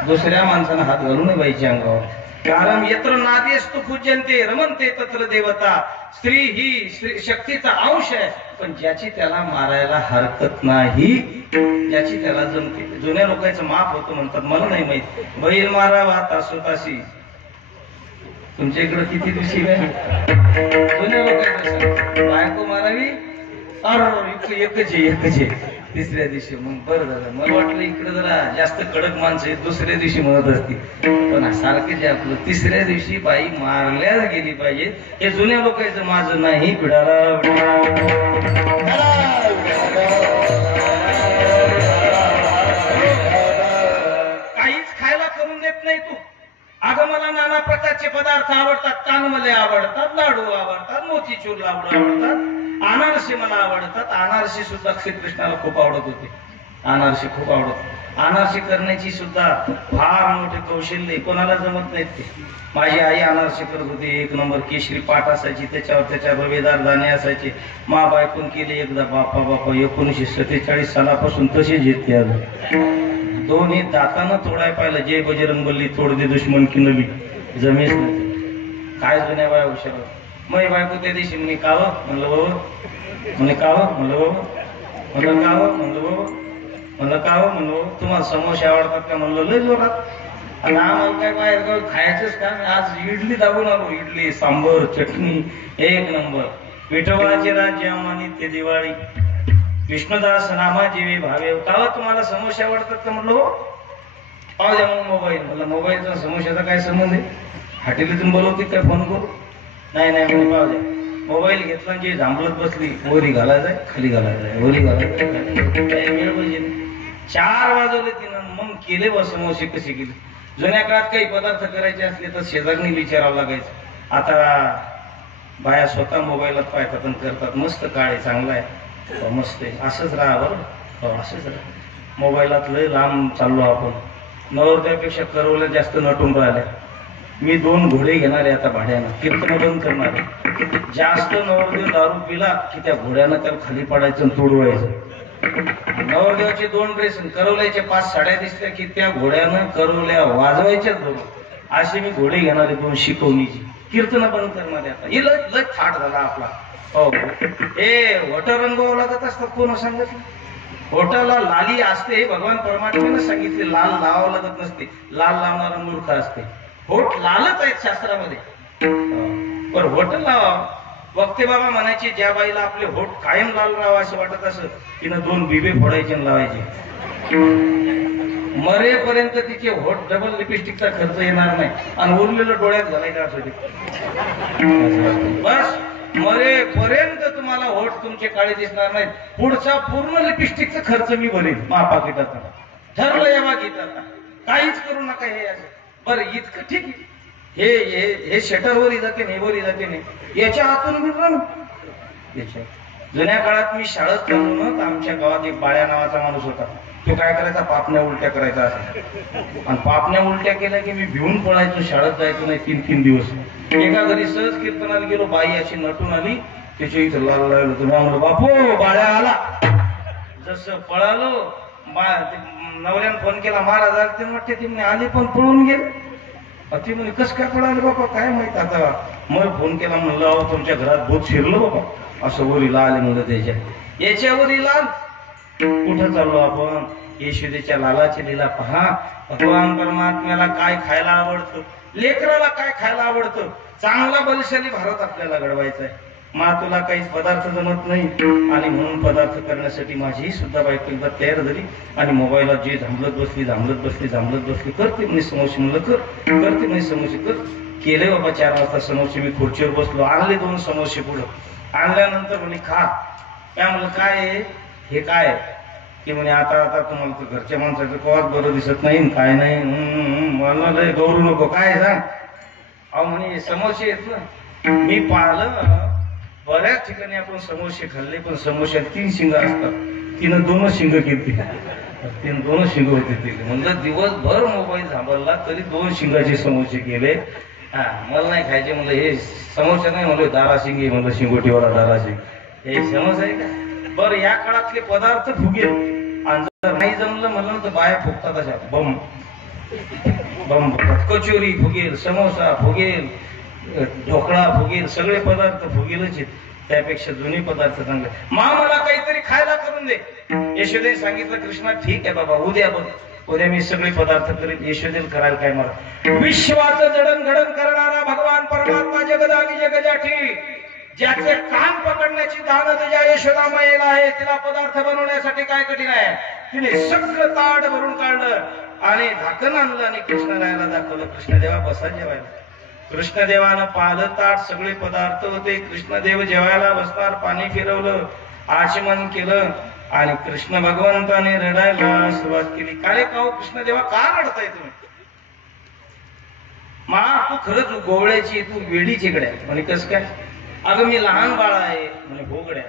दुसऱ्या माणसानं हात घालू नये बाईच्या अंगावर. कारण यत्र नादेस्तु पूज्यन्ते रमन्ते तत्र देवता. स्त्री ही शक्तीचा अंश आहे, पण ज्याची त्याला मारायला हरकत नाही, ज्याची त्याला जमते. जुन्या लोकांचं माफ होतं म्हणतात, मला नाही माहित. बैल मारावा तासोताशी. तुमच्या इकडे किती दिवशी जुन्या लोकांचं बायको मारावी एकच आहे. तिसऱ्या दिवशी मग बरं झालं. मला वाटलं इकडे जरा जास्त कडक माणसं दुसऱ्या दिवशी म्हणत असतील, पण सारखेच आपलं तिसऱ्या दिवशी बाई मारल्याच गेली पाहिजे. हे जुन्या लोकांचं माझं नाही. पिढाला काहीच खायला करून देत नाही तू. अगं मला नाना प्रकारचे पदार्थ आवडतात. कानमले आवडतात, लाडू आवडतात, मोतीचूर लाडू आवडतात, अनारसे मला आवडतात. अनारसे सुद्धा श्रीकृष्णाला खूप आवडत होते. अनारसे खूप आवडत. अनारसे करण्याची सुद्धा फार मोठे कौशल्य आहे, कोणाला जमत नाहीत ते. माझी आई अनारसे करत होती, एक नंबर केशरी पाट असायची, त्याच्या रवेदार दाणे असायचे. मा बायकून केले एकदा, बापा बापा 1947 सालापासून तसेच येते अजून. दोन्ही दातानं तोडाय पाहिलं, जय बजरंग बल्ली तोड दे दुश्मन की नवी, जमेच नाही. काय जुन्या बाया हुशार. मग बायको त्या दिवशी म्हणे काव, म्हणलं बाबा, म्हणे काव, म्हणलं बाबा, म्हणलं काव, म्हणलं बाबा, म्हणलं काव, म्हणलो तुम्हाला समोसे आवडतात का, म्हणलं लय जोरात. आणि आम्हाला काय बाहेर गाव खायचंच का, आज इडली दाबून आलो, इडली सांबर चटणी एक नंबर. विठोबाचे राज्य आम्हानी ते दिवाळी, विष्णुदास नामा जीवे भावे. काव तुम्हाला समोसे आवडतात का, म्हणलं हो. पाहू द्या मग मोबाईल. म्हणलं मोबाईलचा समोशाचा काय संबंध आहे, हॉटेलीतून बोलवते काय फोन करू. नाही नाही म्हणजे पाहू द्या. मोबाईल घेतला, जे जांभळत बसली, वरी घालायचंय खाली घालायचंय, वरी घालायचंय, वेळ पाहिजे. 4 वाजवले तिनं, मग केले व समोसे कसे केले. जुन्या काळात काही पदार्थ करायचे असले तर शेजारनी विचारावं लागायचं. आता बाया स्वतः मोबाईलात पाहतात आणि करतात. मस्त काळ आहे, चांगला आहे, मस्त आहे. असंच राहा बरं, हो असंच राहा. मोबाईलात लय लांब चाललो आपण. नवरदेवापेक्षा करवलं जास्त नटून राहिले. मी 2 घोडे घेणार आहे आता भाड्यानं, कीर्तन बंद करणार आहे. जास्त नवरदेव दारू पिला की त्या घोड्यानं त्याला खाली पडायचं आणि तोडवायचं. नवरदेवाचे 2 ड्रेस, करवल्याचे 5 साड्या दिसल्या की त्या घोड्यानं करवल्या वाजवायच्याच बरोबर. असे मी घोडे घेणार आहे 2 शिकवणीची, कीर्तन बंद करणार आहे आता. हे लय थाट झाला आपला. हो हे होट रंगवावं लागत असतात, कोण सांगितलं. होटाला लाली असते, भगवान परमात्म्यानं सांगितले, लाल लावावं लागत नसते. लाल लावणारा मूर्ख असते. होठ लालच आहेत शास्त्रामध्ये, पण होट लावा. वक्ते बाबा म्हणायचे, ज्या बाईला आपले होठ कायम लाल राहावं असं वाटत असं, तिनं 2 बिबे फोडायचे आणि लावायचे. मरेपर्यंत तिचे होठ डबल लिपस्टिकचा खर्च येणार नाही आणि उरलेलं डोळ्यात घालायचं असं ते. बस मरेपर्यंत तुम्हाला होठ तुमचे काळे दिसणार नाहीत. पुढचा पूर्ण लिपस्टिकचा खर्च मी भरेन महापाकिटात. ठरलं या बागीत, आता काहीच करू नका. हे बरं इतकं ठीक आहे. हे शटरवर जाते नाही, वर जाते नाही, याच्या हातून मिळणार. जुन्या काळात मी शाळेत चाललो ना, तर आमच्या गावात एक बाळ्या नावाचा माणूस होता. तो काय करायचा, पापण्या उलट्या करायचा असा. आणि पापण्या उलट्या केल्या की मी भिवून पळायचो, शाळेत जायचो नाही 3-3 दिवस. एका घरी सहज कीर्तनाला गेलो, बाई अशी नटून आली, त्याच्या इथं लाल लागलो. तुम्ही म्हणलो बापू बाळ्या आला. जसं पळालो, नवऱ्यानं फोन केला, महाराज आले. ते वाटते ती म्हणे आली पण पळून गेले. ती म्हणे कस काय पळाले बाबा, काय माहित. आता मग फोन केला, म्हणलं अहो तुमच्या घरात भूत शिरलं बाबा, असं वरीला आले म्हणलं. त्याच्या याच्यावरी लाल. कुठं चाललो आपण, येशुदेच्या लालाची लीला पहा. भगवान परमात्म्याला काय खायला आवडतं, लेकराला काय खायला आवडतं. चांगला बलशाली भारत आपल्याला घडवायचा आहे. मा तुला काहीच पदार्थ जमत नाही, आणि म्हणून पदार्थ करण्यासाठी माझी सुद्धा बायको एकदा तयार झाली. आणि मोबाईलला जे झांबलत बसली करते म्हणे समोसे. म्हणलं करते म्हणे समोसे कर. केले बाबा 4 वाजता समोसे. मी खुर्चीवर बसलो, आणले 2 समोसे पुढं. आणल्यानंतर म्हणे खा. काय म्हणलं काय हे काय. की म्हणे आता तुम्हाला तर घरच्या माणसाचं कवाच बरं दिसत नाही, काय नाही. मला लय गौरू नको, काय सांग. अहो म्हणे समोसे येत ना. मी पाहिलं बऱ्याच ठिकाणी आपण समोसे खाल्ले, पण समोश्यात 3 शिंग असतात. तिनं 2 शिंग घेतली. 2 शिंग होते तिथे. म्हणलं दिवसभर मोबाईल थांबवला तरी 2 शिंगाचे समोसे केले. मला नाही खायचे. म्हणलं हे समोसे नाही, म्हणलं दाराशिंग म्हणलं, शिंगोटीवाला दाराशिंग. हे समोसा आहे का. बरं या काळातले पदार्थ फुगेल, आणि जर नाही जमलं म्हणलं तर बाया फुगतात अशा बम फुगतात. कचोरी फुगेल, समोसा फुगेल, ढोकळा फुगेल, सगळे पदार्थ फुगेलच आहेत. त्यापेक्षा जुने पदार्थ चांगले. मला काहीतरी खायला करून दे. यशोदेने सांगितलं, कृष्णा ठीक आहे बाबा, उद्या बघ, उद्या मी सगळे पदार्थ करेन. यशोदेने करायला काय मला. विश्वाचं जडणघडण करणारा भगवान परमात्मा जगदागी जगजाठी, ज्याचे कान पकडण्याची दान तुझ्या यशोदा मायेला आहे, तिला पदार्थ बनवण्यासाठी काय कठीण आहे. तिने सगळं ताट भरून काढलं आणि झाकण आणलं आणि कृष्णरायाला दाखवलं. कृष्णदेवा बसा जेवायला. कृष्णदेवानं पाहिलं ताट, सगळे पदार्थ होते. कृष्णदेव जेवायला बसणार, पाणी फिरवलं, आचमन केलं आणि कृष्ण भगवंताने रडायला सुरुवात केली. काय काहो कृष्णदेवा, का रडताय तुम्ही. मा तू खरंच गोवळ्याची, तू वेडीची गड्या. म्हणे कस काय. अगं मी लहान बाळ आहे. म्हणे हो गड्या.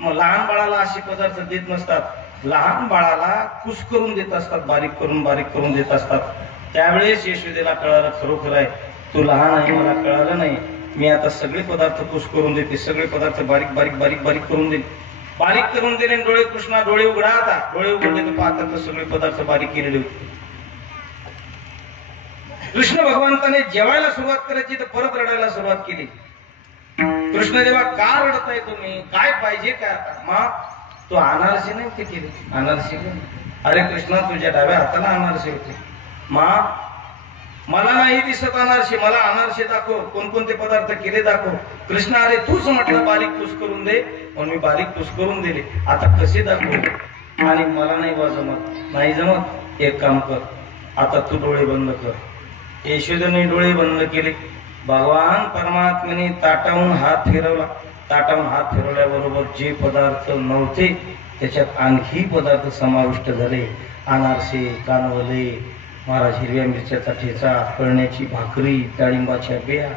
मग लहान बाळाला असे पदार्थ देत नसतात. लहान बाळाला कुस करून देत असतात, बारीक करून देत असतात. त्यावेळेस यशोदेला कळालं खरोखर आहे तू लहान आहे, मला कळालं नाही, मी आता सगळे पदार्थ कुस करून देते, सगळे पदार्थ बारीक करून देते. बारीक करून दिले. डोळे कृष्णा डोळे उघडा, आता डोळे उघडले तर पाहतात तर सगळे पदार्थ बारीक केलेले होते. कृष्ण भगवंताने जेवायला सुरुवात करायची तर परत रडायला सुरुवात केली. कृष्णदेवा का रडताय तुम्ही, काय पाहिजे काय? आता मा तू अनारसे नाही ते केले, अनारसे अरे कृष्णा तुझ्या डाव्या हाताला अनारसे होते. मा मला नाही दिसत अनारसे, मला अनारसे दाखव, कोणकोणते पदार्थ केले दाखव. कृष्ण अरे तूच म्हटलं बारीक कुस करून दे, म्हणून मी बारीक कुस करून दिले, आता कसे दाखव? आणि मला नाही बा जमत, नाही जमत, एक काम कर, आता तू डोळे बंद कर. यशोदेने डोळे बंद केले. भगवान परमात्म्याने ताटावून हात फिरवला. ताटावून हात फिरवल्याबरोबर जे पदार्थ नव्हते त्याच्यात आणखी पदार्थ समाविष्ट झाले. अनारसे, कानवले, महाराज हिरव्या मिरच्याचा ठेचा, कळण्याची भाकरी, डाळिंबाच्या बिया,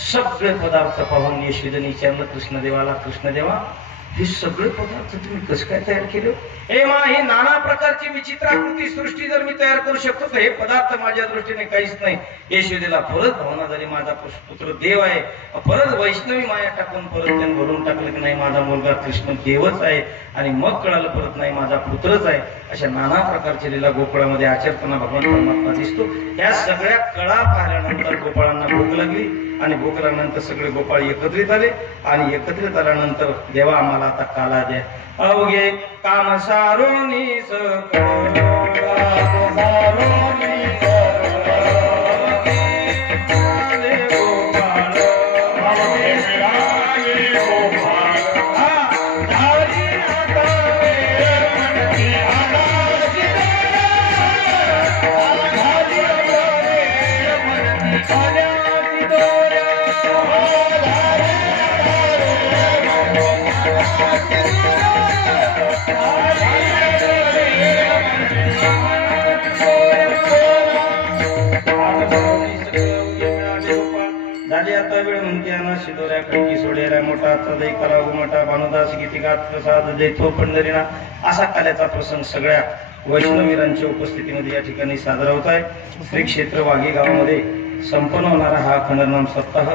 सगळे पदार्थ पाहून यशोदेने विचारलं कृष्णदेवाला, कृष्णदेवा हे सगळे पदार्थ तुम्ही कसं काय तयार केले? हे मा ही नाना प्रकारची विचित्राकृती सृष्टी जर मी तयार करू शकतो तर हे पदार्थ माझ्या दृष्टीने काहीच नाही. यशोदेला परत भावना झाली, माझा पुत्र देव आहे. परत वैष्णवी माया टाकून परत त्याने भरून टाकलं की नाही माझा मुलगा कृष्ण देवच आहे. आणि मग कळालं परत नाही माझा पुत्रच आहे. अशा नाना प्रकारच्या लीला गोकुळामध्ये आचरताना भगवान परमात्मा दिसतो. या सगळ्या कळा पाहिल्यानंतर गोपाळांना भूक लागली आणि भूक लागल्यानंतर सगळे गोपाळ एकत्रित आले आणि एकत्रित आल्यानंतर देवा आम्हाला आता काला द्या. अवघे काम सारोनी झाली आता वेळ म्हणते ना शिदोऱ्या खडकी सोडेऱ्या मोठा तदय करा उमटा भानुदास गीतिकात प्रसाद देतो पंढरीना. असा काल्याचा प्रसंग सगळ्या वैष्णवीरांच्या उपस्थितीमध्ये या ठिकाणी साजरा होत आहे. श्री क्षेत्र वाघी गावामध्ये संपन्न होणारा हा खंडनाम सप्ताह.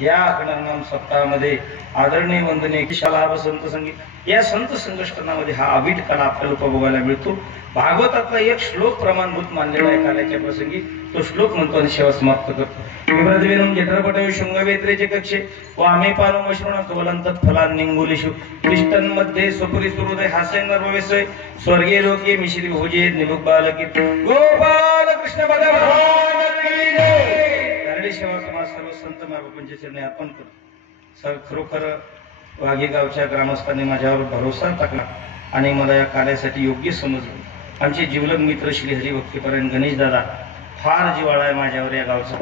या खंडनाम सप्ताहामध्ये आदरणीय वंदनीय शाला संत संगीत या संत संघटनामध्ये हा अवीट कला आपल्याला उपभोगायला मिळतो. भागवतातला एक श्लोक प्रमाणभूत मानलेला आहे काल्याच्या प्रसंगी. तो श्लोक म्हणतो आणि सेवा समाप्त करतो. विव्रतवेनम जठरपटवे शृंगवेत्रेचे कक्षे वामे पानो मश्रुण कवलंत फलान निंगुलिषु तिष्ठन् मध्ये स्वपुरी सुहृदय हास्य नर्ववेसय स्वर्गीय लोके मिश्री भोजे निभुक बालकी गोपाल कृष्ण भगवान की जय. धरणी सेवा समाज सर्व संत मार्गपंच चरणी अर्पण करतो. खरोखर वाघे गावच्या ग्रामस्थांनी माझ्यावर भरोसा टाकला आणि मला या कार्यासाठी योग्य समजलं. आमचे जीवलग मित्र श्री हरिभक्तीपरायण गणेश दादा फार जिव्हाळा आहे माझ्यावर या गावचा.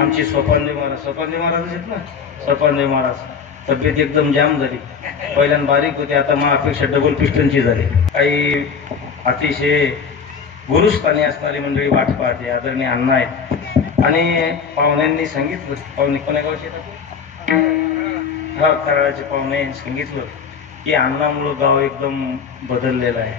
आमचे सोपानदेव महाराज आहेत ना, सोपानदेव महाराज तब्येत एकदम जाम झाली. पहिल्यांदा बारीक होते, आता मग अपेक्षा डबल पिस्टनची झाली. काही अतिशय गुरुस्थानी असणारी मंडळी वाट पाहते. आदरणीय अण्णा आहेत आणि पाहुण्यांनी सांगितलं, पाहुणे कोण्या गावचे हा कराडाचे पाहुणे सांगितलं की अण्णामुळं गाव एकदम बदललेलं आहे.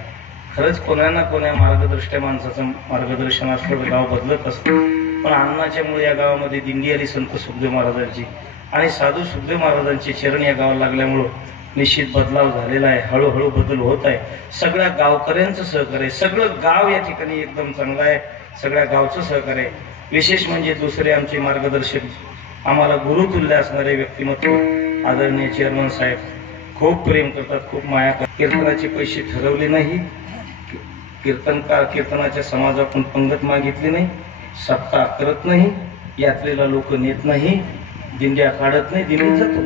खरंच कोणा ना कोणा मार्गदर्शक माणसाचं मार्गदर्शन असलं तर गाव बदलत असतं. पण अण्णाच्यामुळे या गावामध्ये दिंडी आली संत सुखदेव महाराजांची आणि साधू सुखदेव महाराजांचे चरण या गावाला लागल्यामुळं निश्चित बदलाव झालेला आहे. हळूहळू बदल होत आहे. सगळ्या गावकऱ्यांचं सहकार्य, सगळं गाव या ठिकाणी एकदम चांगलं आहे. सगळ्या गावचं सहकार्य. विशेष म्हणजे दुसरे आमचे मार्गदर्शक, आम्हाला गुरुतुल्य असणारे व्यक्तिमत्व आदरणीय चेअरमन साहेब खूप प्रेम करतात, खूप माया करतात. कीर्तनाचे पैसे ठरवले नाही, कीर्तनकार कीर्तनाच्या समाजातून पंगत मागितली नाही, सप्ताह करत नाही, यात्रेला लोक नेत नाही, दिंड्या काढत नाही, दिंडीत जातो,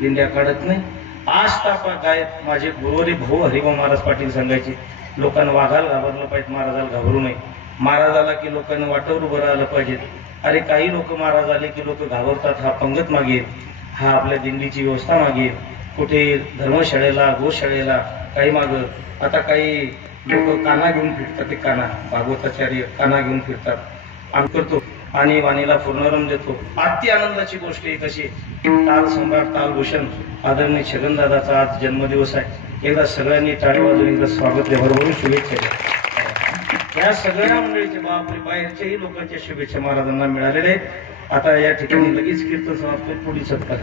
दिंड्या काढत नाही. आज तापा काय माझे गुरुवरी भाऊ हरिभाऊ महाराज पाटील सांगायचे, लोकांना वाघाला घाबरलं पाहिजे, महाराजाला घाबरू नये. महाराज आला की लोकांना वाटेवर उभं राहिलं पाहिजे. अरे काही लोक महाराज आले की लोक घाबरतात. हा पंगत मागेल, हा आपल्या दिंडीची व्यवस्था मागेल, कुठे धर्मशाळेला गोशाळेला काही मागत. आता काही लोक काना घेऊन फिरतात, ते काना भागवताचार्य काना घेऊन फिरतात. आम्ही करतो आणि वाणीला पूर्णरम देतो. अति आनंदाची गोष्ट आहे. तशी ताल सम्राट तालभूषण आदरणीय छगनदादाचा आज जन्मदिवस आहे. एकदा सगळ्यांनी टाळी वाजवून एकदा स्वागत भरभरून शुभेच्छा द्या. या सगळ्या मंडळीचे बापरे बाहेरच्याही लोकांच्या शुभेच्छा महाराजांना मिळालेल्या आहेत. आता या ठिकाणी लगेच कीर्तन समाप्त पुढील सत्कार.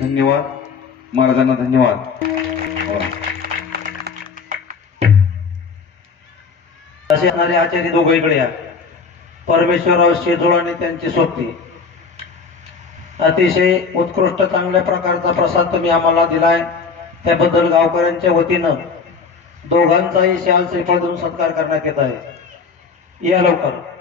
धन्यवाद महाराजांना, धन्यवाद. असे असणारे आचार्य दोघांकडे या. परमेश्वरराव शेजोळ आणि त्यांची सोबती, अतिशय उत्कृष्ट चांगल्या प्रकारचा प्रसाद तुम्ही आम्हाला दिलाय, त्याबद्दल गावकऱ्यांच्या वतीनं दोघांचाही शाल श्रीफळ देऊन सत्कार करण्यात येत आहे. या लवकर.